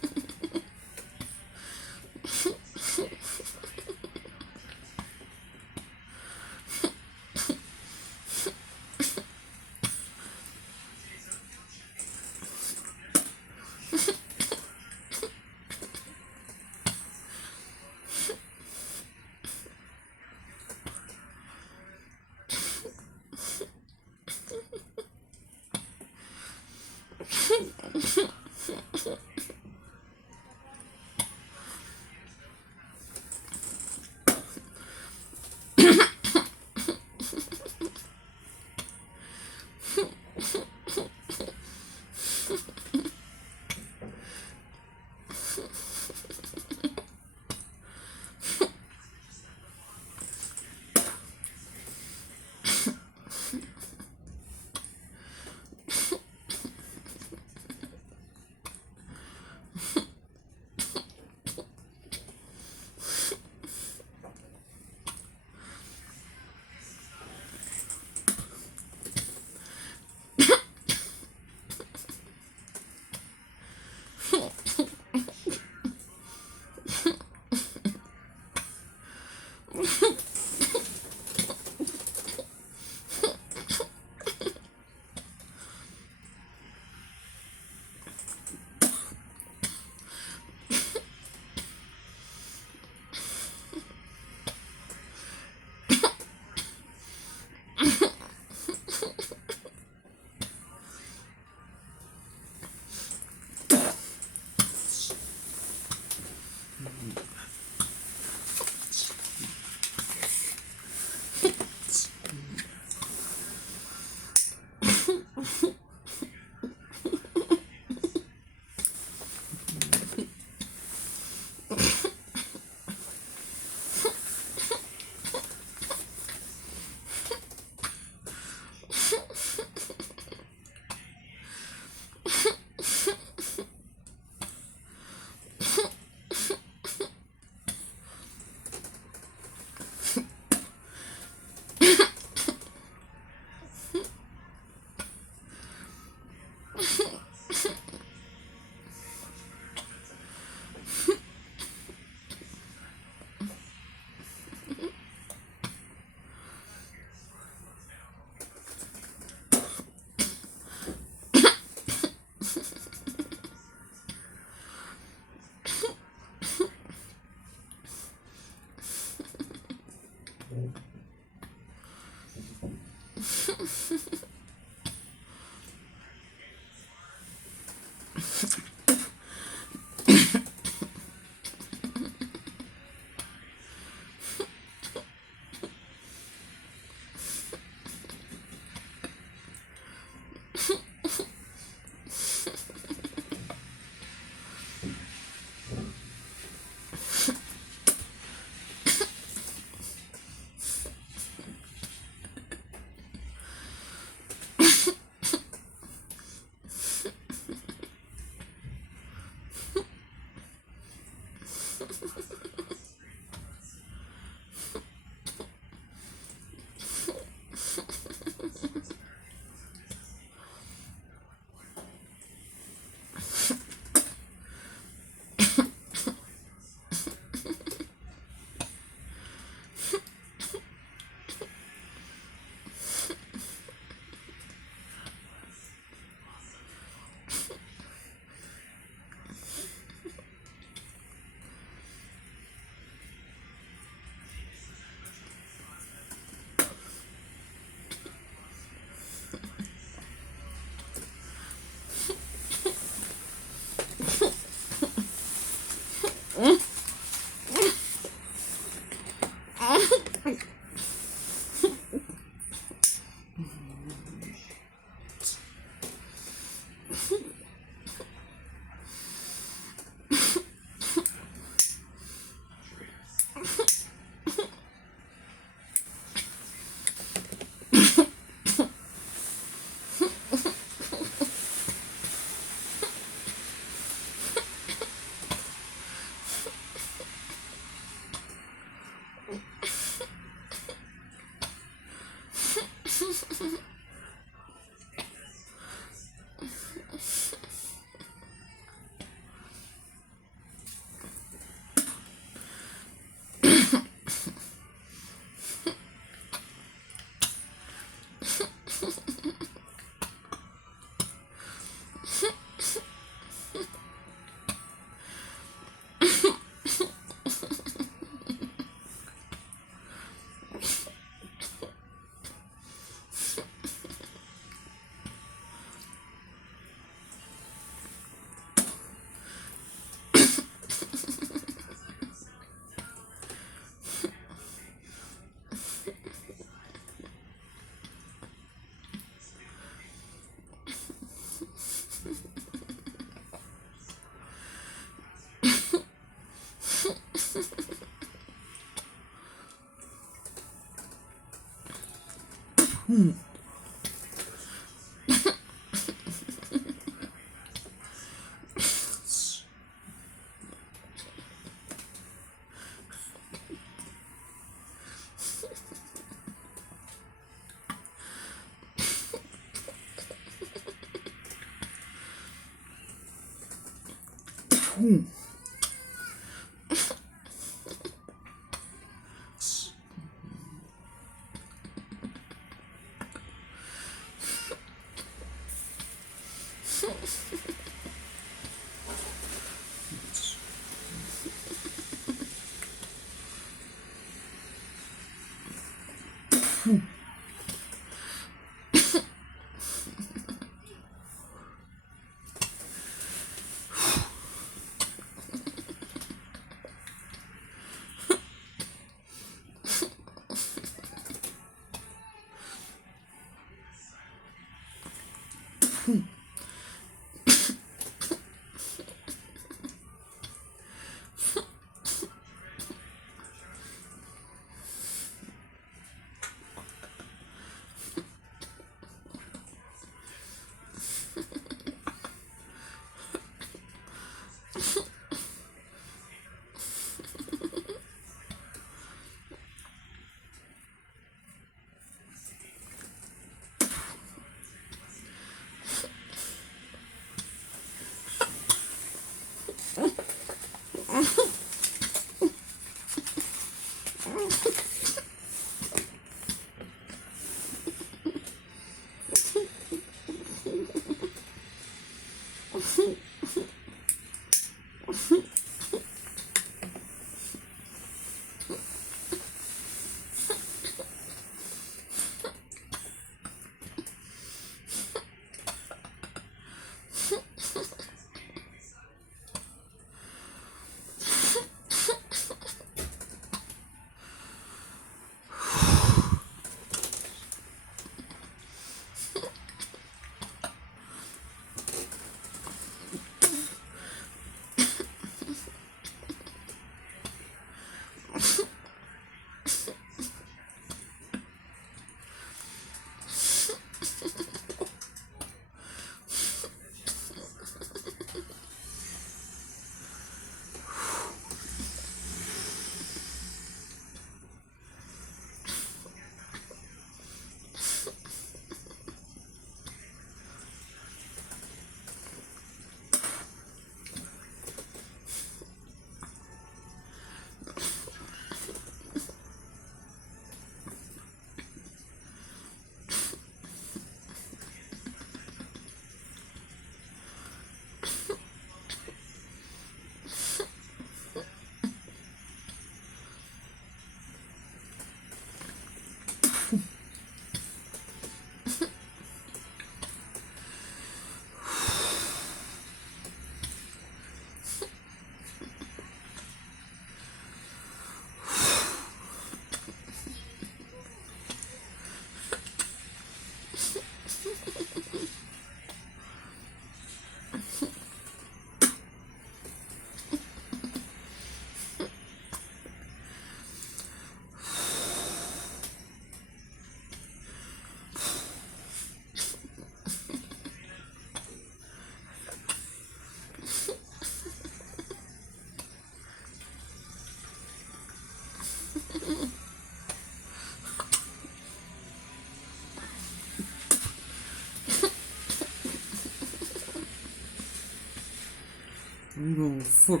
Go for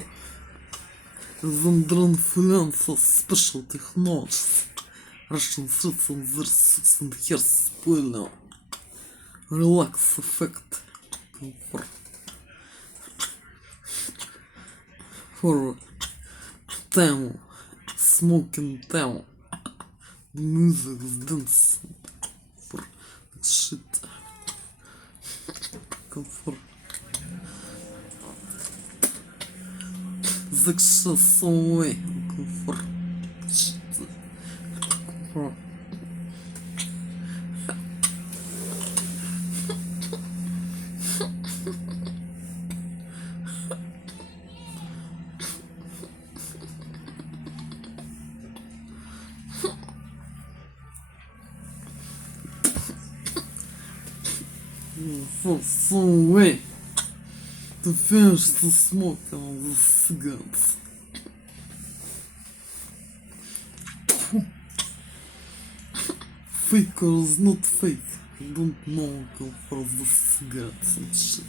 the influence of special technologies. Russian citizens and here spoiler. Relax effect. Go for town. Smoking town. Music is dancing. For shit. Go for success away. Go for shit. For some way to finish the smoke on the cigarettes. Fake or is not fake. I don't know. Go for the cigarettes and shit.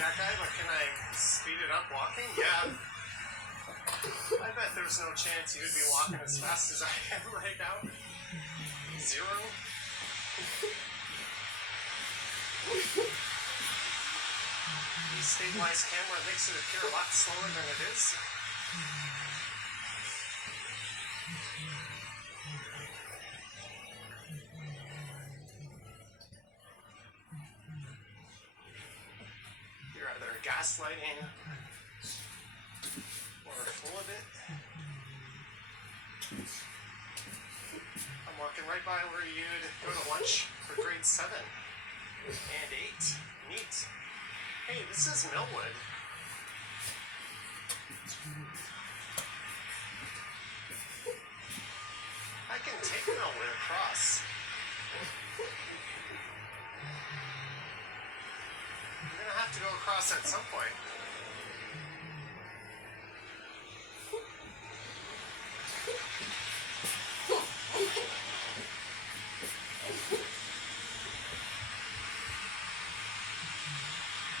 That guy, but can I speed it up walking? Yeah. I bet there's no chance you'd be walking as fast as I am right now. Zero. The stabilized camera makes it appear a lot slower than it is. Gaslighting or full of it. I'm walking right by where you'd go to lunch for grade 7 and 8. Neat. Hey, this is Millwood. I can take Millwood across. I'm gonna have to go across at some point.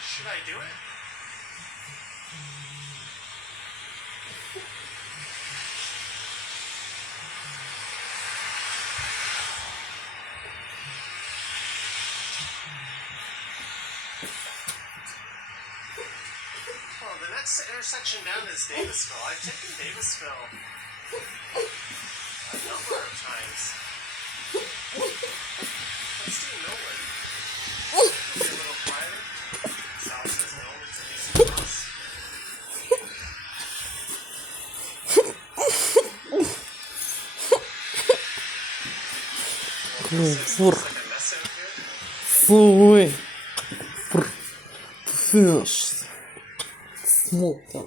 Should I do it? The next intersection down is Davisville. I've taken Davisville a number of times. Let's do Millwood. Be a little quieter. South says Millwood's a decent cross. For Looks like a mess out here. so way for to finish smoke on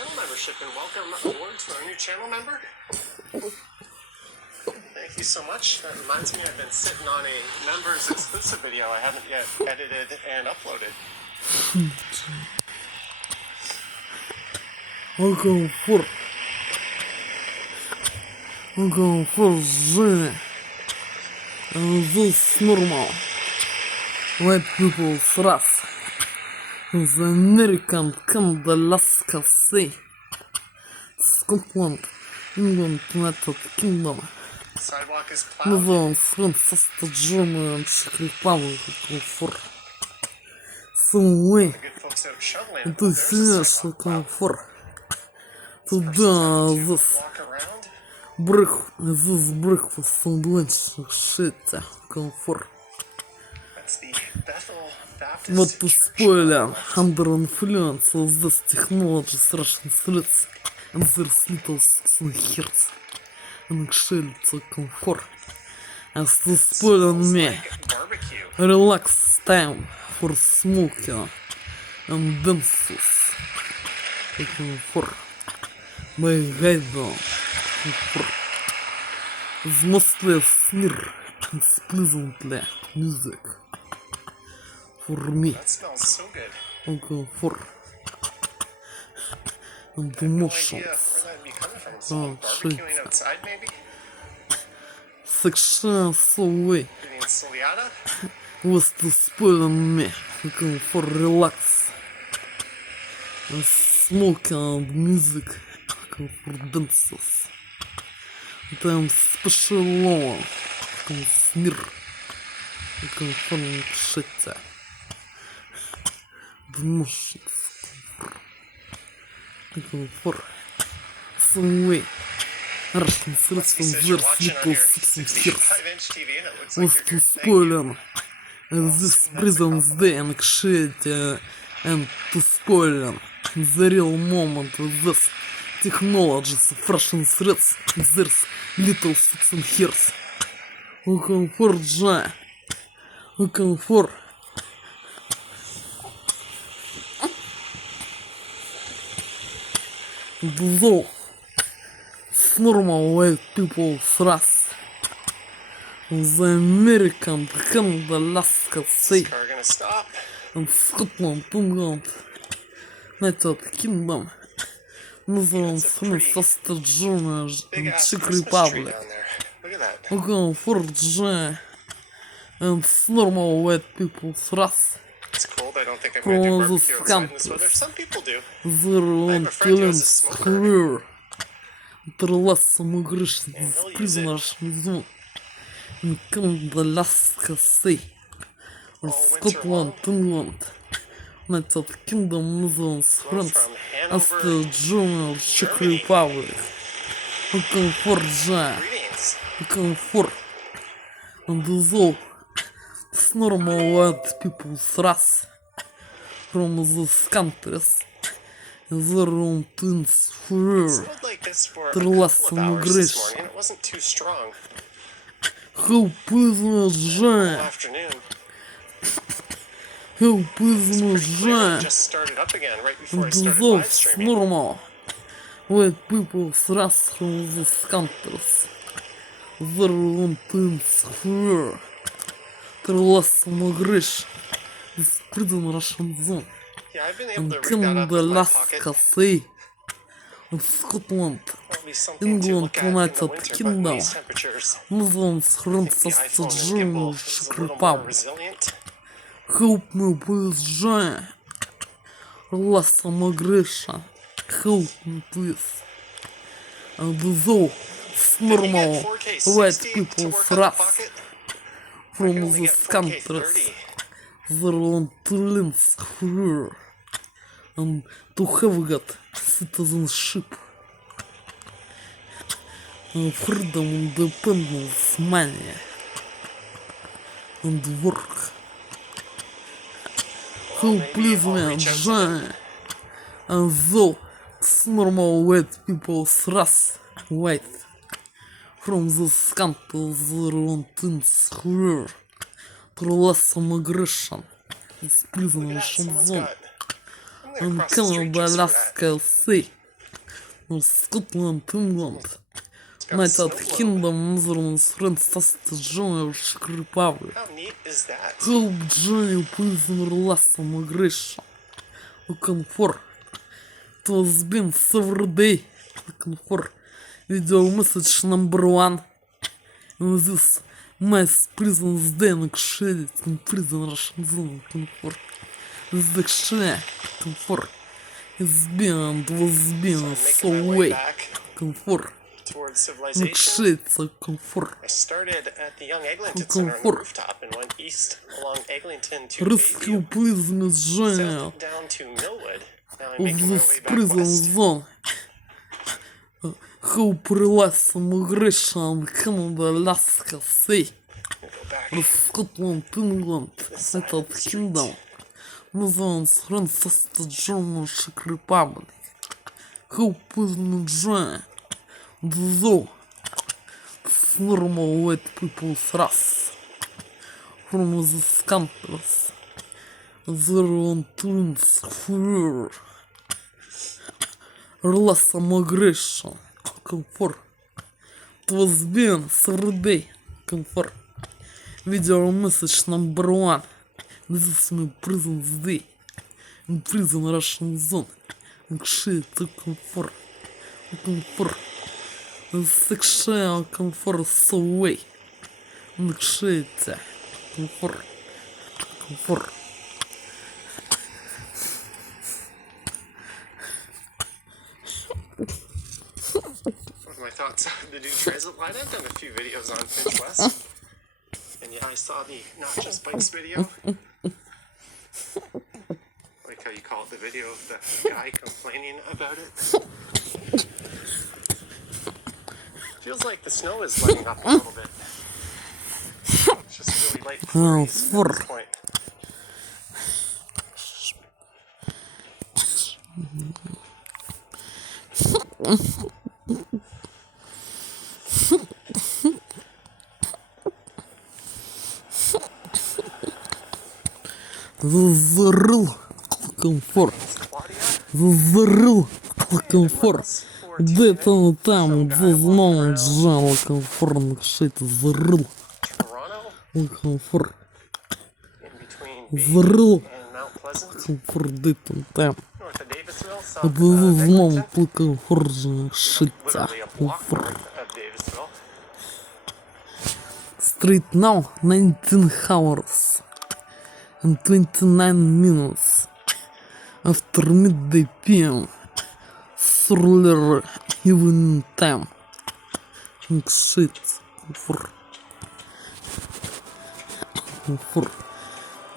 channel membership and welcome aboard to our new channel member. Thank you so much. That reminds me I've been sitting on a members exclusive video I haven't yet edited and uploaded. Welcome for Женя. This normal. White people's race. The American, Canada, Alaska, Sea, Scotland, England, United Kingdom. Sidewalk is plowed. Moving from Sister Germany and Czech Republic for some way Good folks out shoveling. to finish looking for to do this Walk around. breakfast sandwich shit looking for. That's the Bethel What Baptist to Church. spoiler under influence of this technology Russian threats and there's little suction hearts and actually to comfort as to spoil on me Barbecue. relax time for smoking and dances looking for my guidance for is mostly sneer and pleasantly music for me. That smells so good. Looking for and No idea emotions where that'd be coming from. Someone shit. barbecuing outside, maybe? section so way Getting Soliata? was to spoil on me looking for relax and smoke and music looking for dances then special law looking sneer looking for shit the emotions looking for some way Russian threats He from says you're their watching on little your 6 years 65-inch TV and it looks was like to you're spoil them and this presents day and shit and to spoil them the real moment with this technologies of Russian threats there's little suction hears looking for Jai looking for though normal white people's race the American, Canada, Alaska, Sea, car gonna stop. and Scotland, England, United Kingdom, Netherlands, France, Sister Germany, Big and ass Czech Christmas tree Republic. down there. Look at that. Looking for Jai and normal white people's race. It's cold. I don't think I'm gonna do From barbecue the outside in this weather. campus. Some people do. Their own a friend who has a talents smoker. career. Треласом игрышный And he'll use it. признаш мизун. In Canada, Alaska, Sea, or Scotland, England, United Kingdom, Netherlands, France, From Austria, Hanover. Germany, Czech Germany. Republic. Looking for Jai, Greetings. looking for and though it's normal white people's race from these countries, their own twins forever. Smelled like this for a The couple last of hours this migration. morning. It wasn't too strong. Help is Jai, Afternoon. help is Pretty clear. Jai. It just started up again right before I And started those live streaming. normal white people's race from these countries, their own twins forever. Their last migration is prison Russian zone. Yeah, I've been able And to read that up Canada, in my pocket. Alaska, Sea, and Scotland, That'll be something to England, look at in the United winter, but Kingdom, these temperatures, Netherlands, I France, think the iPhone and Germany, gimbal is a Czech little more Republic. resilient. Help me, please, Jai. Last migration. Help me, please. And though it's Can you get normal 4K white 60 to people's work on the race pocket? from I can only these get 4K countries, 30. their own talents here, and to have got citizenship and freedom, independence, money, and work. Help maybe please I'll me, reach out to Jai. And though it's normal white people's race, white, from this country, their own things here, through less migration, is prison Look at that. Russian Someone's zone, got. I'm gonna and cross the street Canada, just for that. Alaska, Sea, Scotland, England. United Kingdom, Netherlands, France, Germany, Czech Republic. How neat is that? Help Johnny, prisoner last migration. Looking for. It was been several days. Looking for. Video message number 1. In this mass prison's day shaded in prison Russian zone. Looking for. This exchange. Looking for. It's been and was been so way. Looking for. Towards Look civilization. shit, looking for. I started at the Young Eglinton Center on the rooftop and went east along Eglinton to Rescue Bayview, prisoners join south down to Millwood. Now I'm of making my this way back prison west. zone. Help relax migration Canada, Alaska, sea. We'll go back. Scotland, England, United Kingdom, Netherlands, France, Germany, Czech Republic. Help prisoners join the zone. It's normal white people's race from these countries. Their own twins for less migration. Comfort. It was been every day. Comfort. Video message number 1. This is my prison's day. In prison Russian zone. And shit to comfort. Comfort. Sexual comfort so way. And shit. Comfort. Comfort. What are my thoughts on the new transit line? I've done a few videos on Finch West. And yeah, I saw the Not Just Bikes video. Like how you call it the video of the guy complaining about it. Feels like the snow is letting up a little bit. It's just really late for this point. The real comfort. The real comfort. That on the time, this moment, general comfort, shit, the real Toronto, comfort. in between The Bayview real and Mount Pleasant, comfort, that on time. north of Davisville, south This of moment, Eglinton, comfort, shit, literally a block comfort. north of Davisville. Straight now, 19 hours and 29 minutes after midday PM, earlier evening time. Shit, for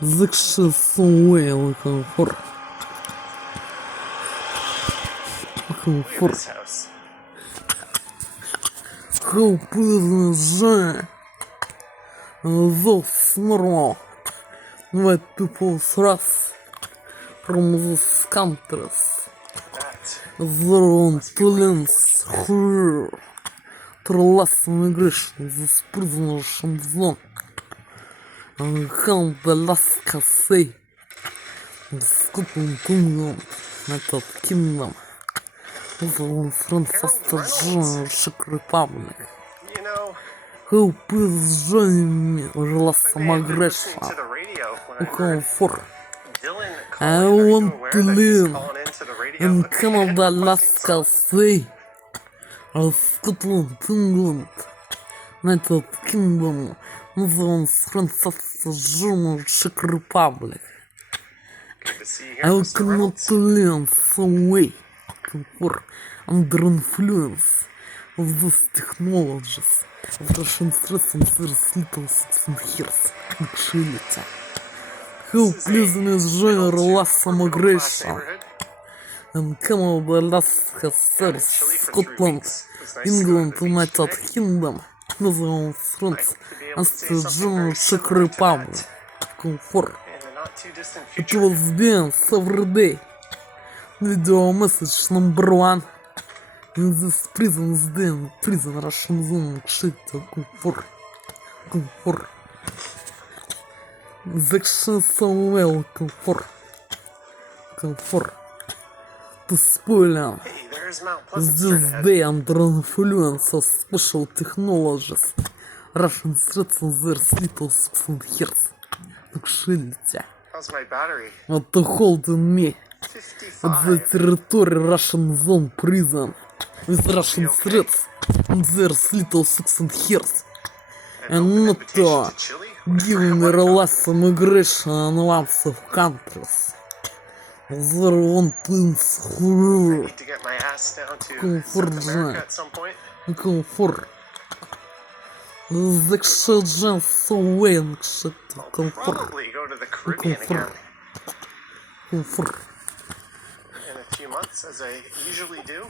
the shit so well, for Look at this house. how prisoners those normal white people's race from these countries. That Their own twins who through less migration, this prisoners in the zone. And how the Alaska sea, Scotland, England, United Kingdom, Netherlands, France, Germany, Czech Republic. you know, Who please join me or less man, listening migration? to the radio when I Come heard for Dylan I calling. Are you want aware to that he's live calling into the radio? in Fucking Canada, song. Alaska sea, or Scotland, England, United Kingdom, Netherlands, France, Germany, Czech Republic. Good to see you here, I Mr. cannot Reynolds. learn some way for under influence of these technologies of Russian stress and serious little 16 years maturity. How prisoners join less migration and Canada, Alaska, Serbs, Scotland, England, United Kingdom, Netherlands, France, Austria, Germany, Czech Republic. Comfort. In the not too distant It future. was been every day. Video message number 1. In this prison's den, prison Russian zone, shit, comfort. Comfort. Section so well, comfort. Comfort. To spoil Hey, there's There's Mount Pleasant This straight ahead. day under influence of special technologies, Russian citizens their little and hearts. Накшилите. How's my battery? What to hold in me at the 55. territory Russian zone prison with Russian okay? threats and their little and hearts. An And open not invitation to Chile? giving me less immigration and lots of countries. There won't I who need to get my ass down to Comfort South America at some point. comfort. The children so well I'll comfort. probably go to the Caribbean again Comfort. in a few months, as I usually do.